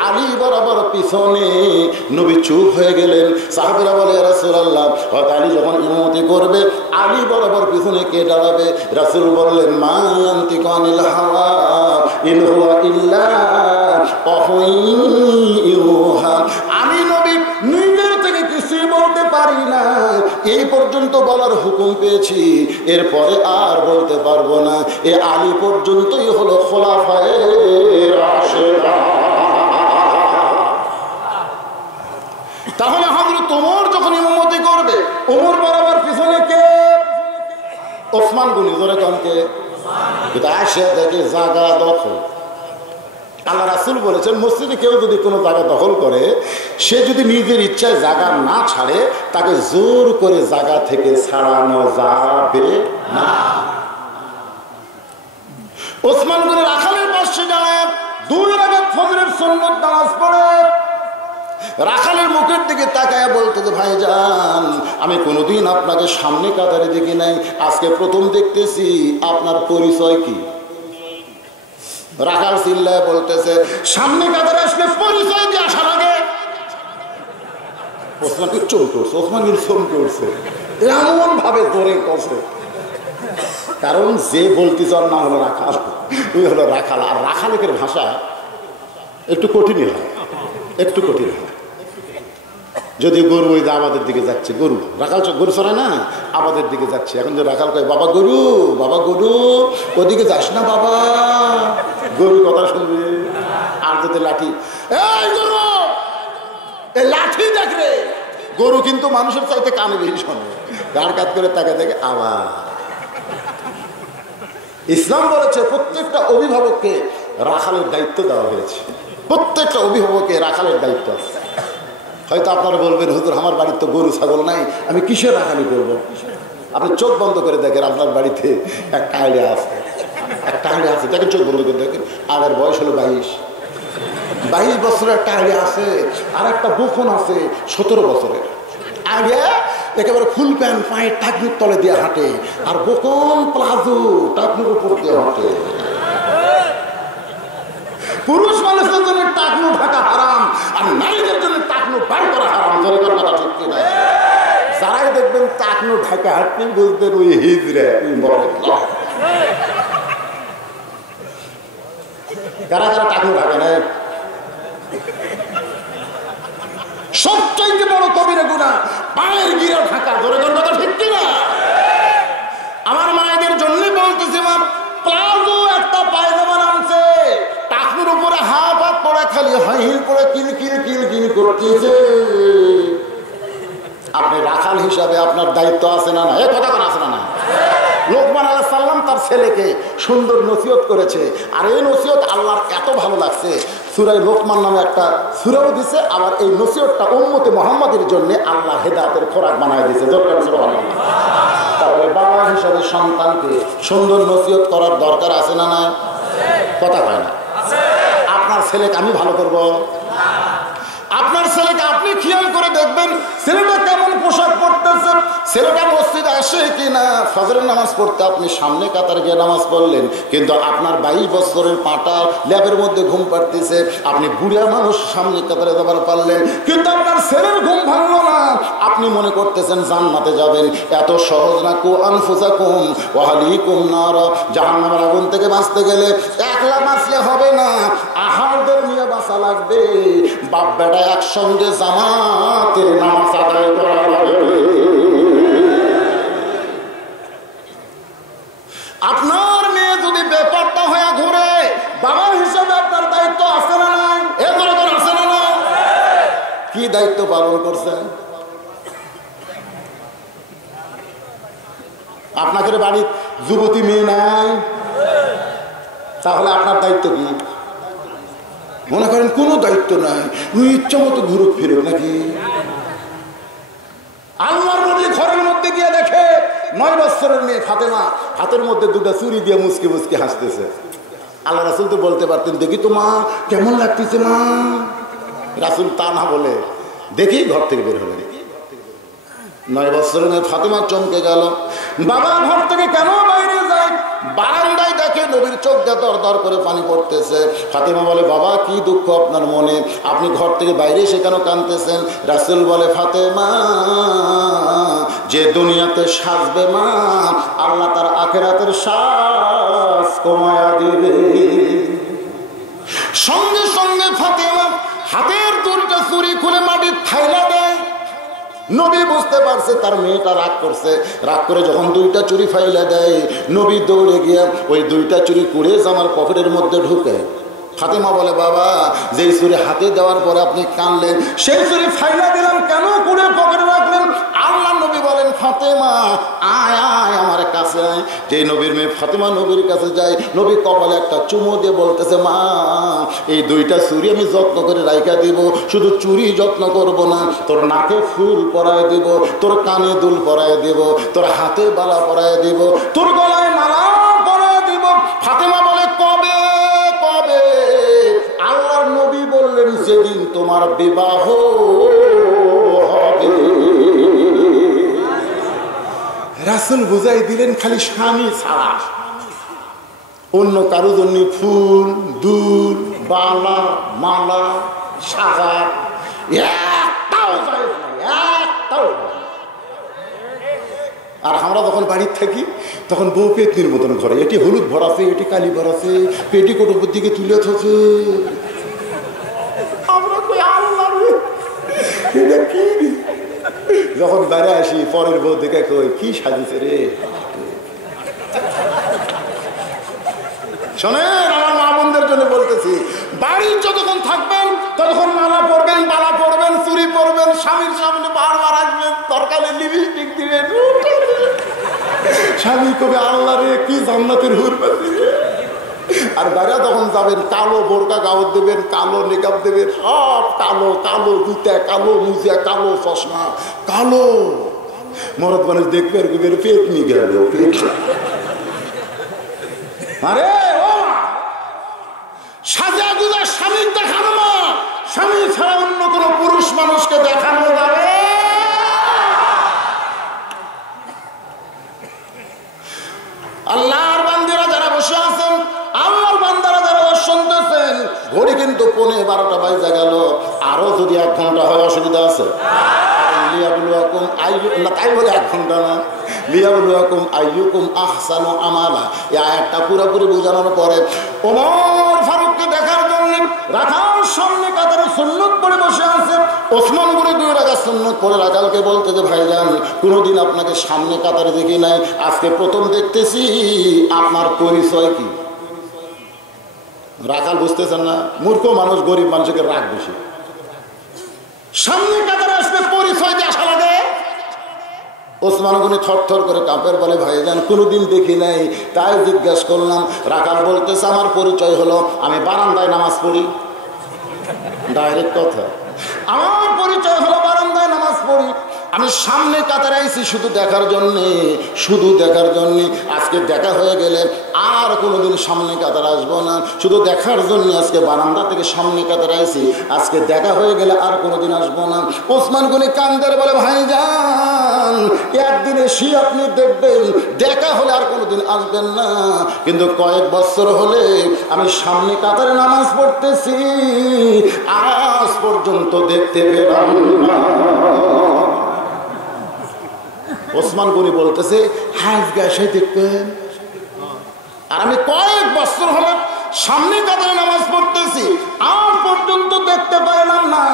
আলী বরাবর পিছনে। নবী চুপ হয়ে গেলেন। সাহাবীরা বলে, ইয়া রাসূলুল্লাহ, আলী যখন ইমামতি করবে, আলী বরাবর পিছনে কে দাঁড়াবে? রাসূল বললেন, মা ইয়ানতিকু আনিল হাওয়া ইন হুয়া ইল্লা ওয়াহয়ুহা। আমি নবী নিজের থেকে কিছুই বলতে পারি না, এই পর্যন্ত বলার হুকুম পেয়েছি, এরপরে আর বলতে পারবো না। এ আলী পর্যন্তই হলো খোলাফায়ে রাশিদুন। তাহলে হযরত ওমর যখন ইমামতি করবে, ওমর বরাবর পিছনে কে? ওসমান গনি। জোরে কোন কে? কিন্তু আসে দেখে জায়গা দখল। আল্লাহ রাসূল বলেছেন, মসজিদে কেউ যদি কোনো জায়গা দখল করে, সে যদি নিজের ইচ্ছায় জায়গা না ছাড়ে, তাকে জোর করে জায়গা থেকে ছাড়ানো যাবে না। ওসমান গনি রাখালের পাশে দাঁড়ায় 2 রাকাত ফজরের সুন্নত নামাজ পড়ে। রাখালের মুখের দিকে তাকায় বলতেছে, ভাইজান, আমি কোনোদিন আপনাকে সামনে কাতারে দেখি নাই, আজকে প্রথম দেখতেছি, আপনার পরিচয় কি? রাখাল চিল্লায় বলতেছে, সামনে কাতারে আসলে পরিচয় দিয়ে আসার আগে। ওসমানকে চমকে উঠছে, ওসমানের চমকে উঠছে, এমন ভাবে জোরে করছে, কারণ যে বলতে চার নাম হলো রাখাল, ওই হলো রাখাল। আর রাখালের ভাষা একটু কঠিনই হয়, একটু কঠিন হয়। যদি গরু ওই যে আমাদের দিকে যাচ্ছে, গরু রাখাল গরু চড়ায় না, আমাদের দিকে যাচ্ছে, এখন যে রাখাল কয়, বাবা গরু, বাবা গরু, ওদিকে যাস না বাবা, গরু কথা শুনবে। আর যদি লাঠি, এই গরু, এই লাঠি দেখ রে, গরু কিন্তু মানুষের চাইতে কানে বেশি শোনে, গাড় কাত করে তাকে দেখে আবার। ইসলাম বলেছে প্রত্যেকটা অভিভাবককে রাখালের দায়িত্ব দেওয়া হয়েছে, প্রত্যেকটা অভিভাবককে রাখালের দায়িত্ব আছে। হয়তো আপনারা বলবেন হুজুর আমার বাড়ির তো গরু ছাগল নাই, আমি কিসের রাখালি করব? আপনি চোখ বন্ধ করে দেখেন আপনার বাড়িতে একটা আইডিয়া আছে, একটা আইডিয়া আছে, দেখেন চোখ বন্ধ করে দেখেন। আর বয়স হলো 22 বছরের একটা আইডিয়া আছে, আর একটা বখন আছে 17 বছরের আইডিয়া, একেবারে ফুল প্যান্ট পায়ে টাকনুর তলে দিয়ে হাঁটে, আর বকন প্লাজো টাকনুর উপর দিয়ে হাঁটে। পুরুষ মানুষের জন্য টাকনু ঢাকা হারাম, আর নারীদের জন্য টাকনু বার করা হারাম। জোরের কথা ঠিক কিনা? যারাই দেখবেন টাকনু ঢাকা হাঁটতে বুঝবেন ওই হিজড়ে, ওই মরে। কারা কারা টাকনু ঢাকা নেয়? সবচাইতে বড় কবিরা গুনাহ পায়ের গিরা ঢাকা। জোরের কথা ঠিক কিনা? আমার মায়েদের জন্য বলতেছি, মা প্লাজো একটা পায়জামা নামছে, টাকনুর উপরে হাফ হাত পড়া, খালি হাইল পড়ে কিল কিল কিল কিল করতেছে। আপনি রাখাল হিসাবে আপনার দায়িত্ব আছে না না? এ কথা কোন আছে না না? লোকমান আলাইহিস সালাম তার ছেলেকে সুন্দর নসিহত করেছে, আর এই নসিহত আল্লাহর এত ভালো লাগছে, সূরা লোকমান নামে একটা সূরাও দিছে। আবার এই নসিহতটা উম্মতে মুহাম্মাদের জন্য আল্লাহ হেদায়েতের খোরাক বানায় দিয়েছে। সুবহানাল্লাহ। তাহলে বাবা হিসাবে সন্তানকে সুন্দর নসিহত করার দরকার আছে না না? কথা হয় না। আপনার ছেলেকে আমি ভালো করব, আপনার ছেলেকে আপনি খেয়াল করে দেখবেন ছেলেটা কেমন পোশাক পরতেছে, ছেলেটা মসজিদে আসে কিনা, ফজরের নামাজ পড়তে আপনি সামনে কাতার গিয়ে নামাজ পড়লেন, কিন্তু আপনার 22 বছরের পাটা ল্যাবের মধ্যে ঘুম পাড়তেছে। আপনি বুড়া মানুষ সামনে কাতারে যাবার পারলেন, কিন্তু আপনার ছেলের ঘুম ভাঙলো না। আপনি মনে করতেছেন জান্নাতে যাবেন, এত সহজ না। কু আনফুসাকুম ওয়া আহলিকুম নার, জাহান্নামের আগুন থেকে বাঁচতে গেলে একলা বাঁচলে হবে না, আহারদের নিয়ে বাঁচা লাগবে। বাপ বেটা একসঙ্গে জামাতের নামাজ আদায় করা লাগবে। আপনার মেয়ে যদি ব্যাপারটা হয়ে ঘুরে, বাবা হিসেবে আপনার দায়িত্ব আছে না নাই? আছে না না? কি দায়িত্ব পালন করছেন? আপনাদের বাড়ির যুবতী মেয়ে নাই, তাহলে আপনার দায়িত্ব কি? মনে করেন কোনো দায়িত্ব নাই, ওই ইচ্ছা মতো ঘুরুক ফিরুক নাকি? আল্লাহর নবী ঘরের মধ্যে গিয়ে দেখে 9 বছরের মেয়ে ফাতেমা হাতের মধ্যে 2টা চুরি দিয়ে মুচকি মুচকি হাসতেছে। আল্লাহ রাসূল তো বলতে পারতেন, দেখি তো মা কেমন লাগতেছে মা। রাসূল তা না বলে দেখি ঘর থেকে বের হলেন। 9 বছরের মেয়ে ফাতেমা চমকে গেল, বাবা ঘর থেকে কেন বাইরে যায়? বারান্দায় দেখে নবীর চোখ দিয়ে দর দর করে পানি পড়তেছে। ফাতেমা বলে, বাবা কি দুঃখ আপনার মনে, আপনি ঘর থেকে বাইরে এসে কেন কাঁদতেছেন? রাসূল বলে, ফাতেমা যে দুনিয়াতে সাজবে মা, আল্লাহ তার আখিরাতের সাজ কমায়া দিবে। সঙ্গে সঙ্গে ফাতেমা হাতের 2টা চুরি খুলে মাটির থাইলা দেয়। নবী বুঝতে পারছে তার মেয়েটা রাগ করছে, রাগ করে যখন 2টা চুরি ফাইলা দেয়, নবী দৌড়ে গিয়ে ওই 2টা চুরি কুড়ে জামার পকেটের মধ্যে ঢুকে। ফাতেমা বলে, বাবা যেই চুরি হাতে দেওয়ার পরে আপনি কানলেন, সেই চুরি ফাইলা দিলাম কেন, কুড়ে পকেটে রাখলেন? আল্লাহ নবী বলেন, ফাতেমা আয় আয় আমার কাছে আয়। যেই নবীর মেয়ে ফাতেমা নবীর কাছে যায়, নবী কপালে একটা চুমো দিয়ে বলতেছে, মা এই 2টা চুরি আমি যত্ন করে রাইখা দিব, শুধু চুরি যত্ন করব না, তোর নাকে ফুল পরায় দিব, তোর কানে দুল পরায় দিব, তোর হাতে বালা পরায় দিব, তোর গলায় মালা পরায় দিব। ফাতেমা বলে, কবে কবে? আল্লাহর নবী বললেন, যেদিন তোমার বিবাহ হবে। রাসূল বুঝাই দিলেন, খালি স্বামী ছাড়া অন্য কারো জন্য ফুল দুল বালা মালা সাজা একটাও যায় না, একটাও। আর আমরা যখন বাড়ির থাকি তখন বউ পেতনির মতন ঘরে, এটি হলুদ ভরাছে, এটি কালি ভরাছে, পেটিকোট উপর দিকে তুলে থাকে। আমরা কই আল্লাহ এটা কি? যখন বাইরে আসি পরের বউ দেখে কই কি সাজিছে রে। শোনেন, আমার মা বোনদের জন্য বলতেছি, বাড়ির যতক্ষণ থাকবেন ততক্ষণ মালা পরবেন, বালা পরবেন, চুরি পরবেন, স্বামীর সামনে বারবার আসবেন, তরকারি লিপস্টিক দিবেন, স্বামী কবে আল্লাহ রে কি জান্নাতের হুর পাচ্ছি। আর বাইরে তখন যাবেন, কালো বোরকা গাউত দেবেন, কালো নেকাব দেবেন, সব কালো, কালো জুতা, কালো মুজা, কালো চশমা, কালো। মরদ মানুষ দেখবে আর কবে পেট নিয়ে গেল। আরে ও সাজা গুজা স্বামীর দেখানো না, স্বামী ছাড়া অন্য কোনো পুরুষ মানুষকে দেখানো যাবে। আল্লাহর বান্দারা যারা বসে আছেন, আল্লাহর বান্দারা যারা শুনতেছেন, ঘড়ি কিন্তু 11:30 বাজে গেল। আরো যদি 1 ঘন্টা হয় অসুবিধা আছে? তাই বলে 1 ঘন্টা না, লিয়াবলুয়াকুম আইয়ুকুম আহসানু আমালা। এই আয়াতটা পুরোপুরি বোঝানোর পরে ওমর ফারুককে দেখার জন্য রাখাল সামনে কাতারে সুন্নত পড়ে বসে আছে। ওসমান গনি 2 রাকাত সুন্নত পড়ে রাখালকে বলতে যে ভাইজান, কোনোদিন আপনাকে সামনে কাতারে দেখি নাই, আজকে প্রথম দেখতেছি, আপনার পরিচয় কি? রাখাল বুঝতেছেন না, মূর্খ মানুষ, গরিব মানুষকে রাগ বেশি। সামনে কাতারে আসলে পরিচয় দিয়ে আসা লাগে। ওসমান গনি থরথর করে কাঁপের, বলে ভাইজান কোনোদিন দেখি নাই, তাই জিজ্ঞাসা করলাম। রাখাল বলতেছে আমার পরিচয় হলো আমি বারান্দায় নামাজ পড়ি। ডাইরেক্ট কথা, আমার পরিচয় হলো বারান্দায় নামাজ পড়ি। আমি সামনে কাতারে আইছি শুধু দেখার জন্যে, শুধু দেখার জন্যে। আজকে দেখা হয়ে গেলে আর কোনোদিন সামনে কাতারে আসবো না, শুধু দেখার জন্য আজকে বারান্দা থেকে সামনে কাতারে আইছি। আজকে দেখা হয়ে গেলে আর কোনোদিন আসবো না। ওসমান গনি কান্দের, বলে ভাইজান একদিন এসে আপনি দেখবেন, দেখা হলে আর কোনোদিন আসবেন না, কিন্তু কয়েক বছর হলে আমি সামনে কাতারে নামাজ পড়তেছি, আজ পর্যন্ত দেখতে পেলাম না। ওসমান গনি বলতেছে হাজ গাছে দেখবেন, আর আমি কয়েক বছর হলো সামনে কাতারে নামাজ পড়তেছি, আজ পর্যন্ত দেখতে পাইলাম না।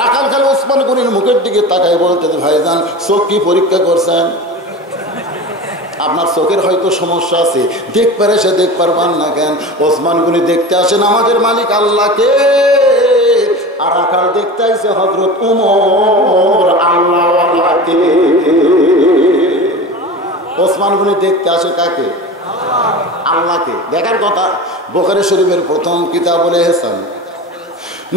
রাখাল খালি ওসমান গনির মুখের দিকে তাকায় বলতেছে ভাইজান চোখ কি পরীক্ষা করছেন? আপনার চোখের হয়তো সমস্যা আছে, দেখতে পারে সে দেখতে পারবেন না কেন? ওসমান গনি দেখতে আসেন আমাদের মালিক আল্লাহকে, আর রাখাল দেখতে আসে হযরত ওমর আল্লাহওয়ালাকে। ওসমান গনি দেখতে আসে কাকে? আল্লাহকে। দেখার কথা বুখারী শরীফের প্রথম কিতাবুল ইহসান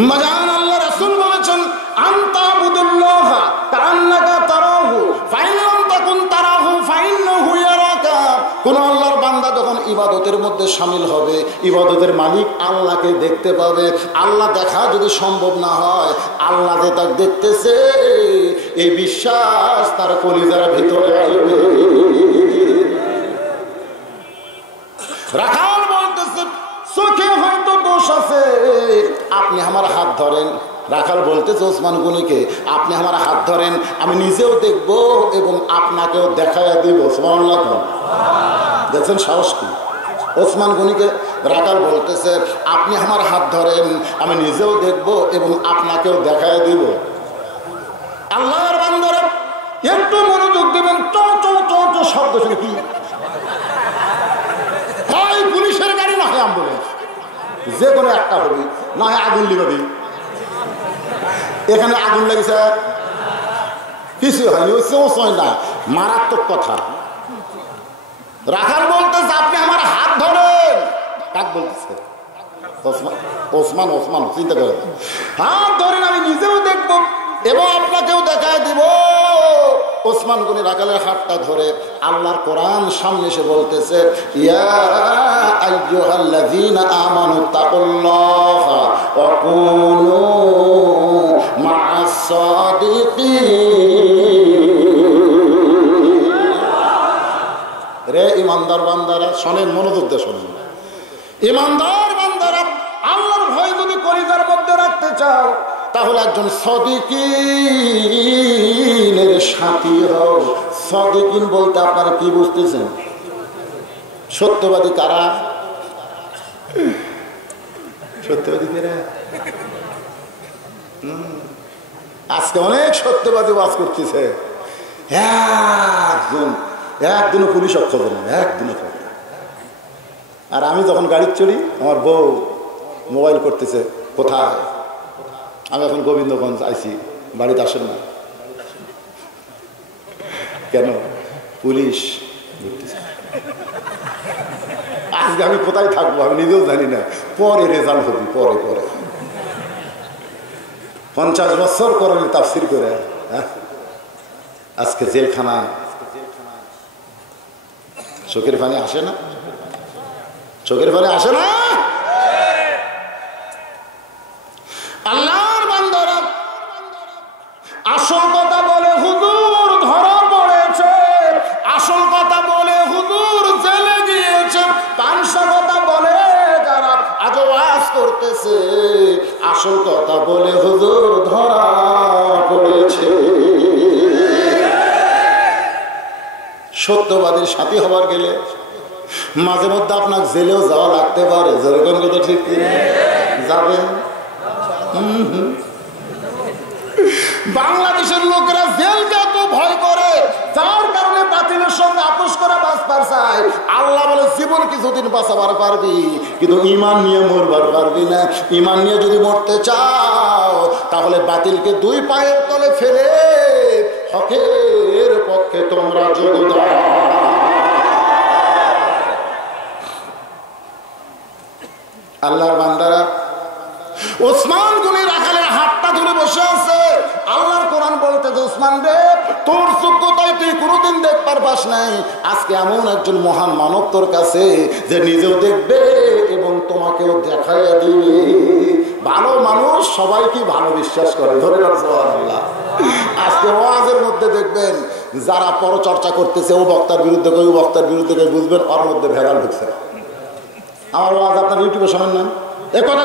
মজান আল্লাহ রাসূল বলেছেন আনতা বুদুল্লাহ কান্নাকা তারাহু ফাইন লাম তাকুন তারাহু ফাইন্নাহু ইয়ারাকা। কোন আল্লাহর বান্দা যখন ইবাদতের মধ্যে শামিল হবে, ইবাদতের মালিক আল্লাহকে দেখতে পাবে। আল্লাহ দেখা যদি সম্ভব না হয়, আল্লাহ যে তাকে দেখতেছে এই বিশ্বাস তার কলিজার ভিতরে আসবে। রাখাল বলতেছে চোখে হয়তো দোষ আছে, আপনি আমার হাত ধরেন। রাখাল বলতেছে ওসমান গনিকে আপনি আমার হাত ধরেন, আমি নিজেও দেখব এবং আপনাকেও দেখাইয়া দিব। সুবহানাল্লাহ। দেখছেন সাহস কি? ওসমান গনিকে রাখাল বলতেছে আপনি আমার হাত ধরেন, আমি নিজেও দেখব এবং আপনাকেও দেখাইয়া দিব। আল্লাহর বান্দারা একটু মনোযোগ দেবেন। চো চো চো চো শব্দ শুনে কি হয়? পুলিশের গাড়ি না হয় অ্যাম্বুলেন্স, যে কোনো একটা হবে, না হয় আগুন লিবাবি। এখানে আগুন লেগেছে, কিছু হয়নি, হয় না, মারাত্মক কথা। রাখাল বলতেছে আপনি আমার হাত ধরেন। কাক বলতেছে? ওসমান। ওসমান চিন্তা করে হাত ধরেন, আমি নিজেও দেখবো এবং আপনাকেও দেখায় দিব। ওসমান গনি রাখালের হাতটা ধরে আল্লাহর কোরআন সামনে এসে বলতেছে ইয়া আইয়ুহাল্লাযীনা আমানু তাকুল্লাহা ওয়া কুনু মা'আস সাদিকিন। রে ইমানদার বান্দারা শোনেন, মনোযোগ দিয়ে শোনেন। ইমানদার বান্দারা আল্লাহর ভয় যদি কলিজার মধ্যে রাখতে চাও, তাহলে একজন সাদিকিনের সাথী হও। সাদিকিন বলতে আপনারা কি বুঝতেছেন? সত্যবাদী কারা? সত্যবাদী কারা? আজকে অনেক সত্যবাদী ওয়াজ করতেছে, একদিনও পুলিশ অক্ষত না, একদিনও আর আমি যখন গাড়ি চড়ি আমার বউ মোবাইল করতেছে, কোথায়? আমি এখন গোবিন্দগঞ্জ আইছি, বাড়িতে আসেন না কেন? পুলিশ ধরতেছে। আজকে আমি কোথায় থাকবো আমি নিজেও জানি না, পরে রেজাল্ট হবে, পরে পরে 50 বছর করণে তাফসির করে আজকে জেলখানায়। চোখের পানি আসে না? চোখের পানি আসে না? আল্লাহর বান্দারা আসল কথা বলে হুজুর ধরা পড়েছে, আসল কথা বলে হুজুর জেলে গিয়েছে, পাঁচশো কথা বলে যারা আজ ওয়াজ করতেছে, আসল কথা বলে হুজুর ধরা পড়েছে। সত্যবাদীর সাথী হবার গেলে মাঝে মধ্যে আপনার জেলেও যাওয়া লাগতে পারে, যেরকম কথা ঠিক যাবেন। বাংলাদেশের লোকেরা জেলকে এত ভয় করে, যার কারণে বাতিলের সঙ্গে আপোষ করে বাঁচবার চায়। আল্লাহ বলে জীবন কিছুদিন বাঁচাবার পারবি, কিন্তু ইমান নিয়ে মরবার পারবি না। ইমান নিয়ে যদি মরতে চাও তাহলে বাতিলকে 2 পায়ের তলে ফেলে হকের পক্ষে তোমরা যোগদান। আল্লাহর বান্দারা, ওসমান গনি রাখালের হাতটা ধরে বসে আছে। আল্লাহর কোরআন বলতে, ওসমান রে, তোর যোগ্যতায় তুই কোনোদিন দেখবার পাস নাই, আজকে এমন একজন মহান মানব তোর কাছে যে নিজেও দেখবে এবং তোমাকেও দেখাইয়া দিবে। ভালো মানুষ সবাই কি ভালো বিশ্বাস করে, ধরে সুবহানাল্লাহ। আজকে ওয়াজের মধ্যে দেখবেন যারা পরচর্চা করতেছে, ও বক্তার বিরুদ্ধে কই, ও বক্তার বিরুদ্ধে কই, বুঝবেন ওর মধ্যে ভেড়াল ঢুকছে। আমার ওয়াজ আপনার ইউটিউবে শোনেন না? এ কথা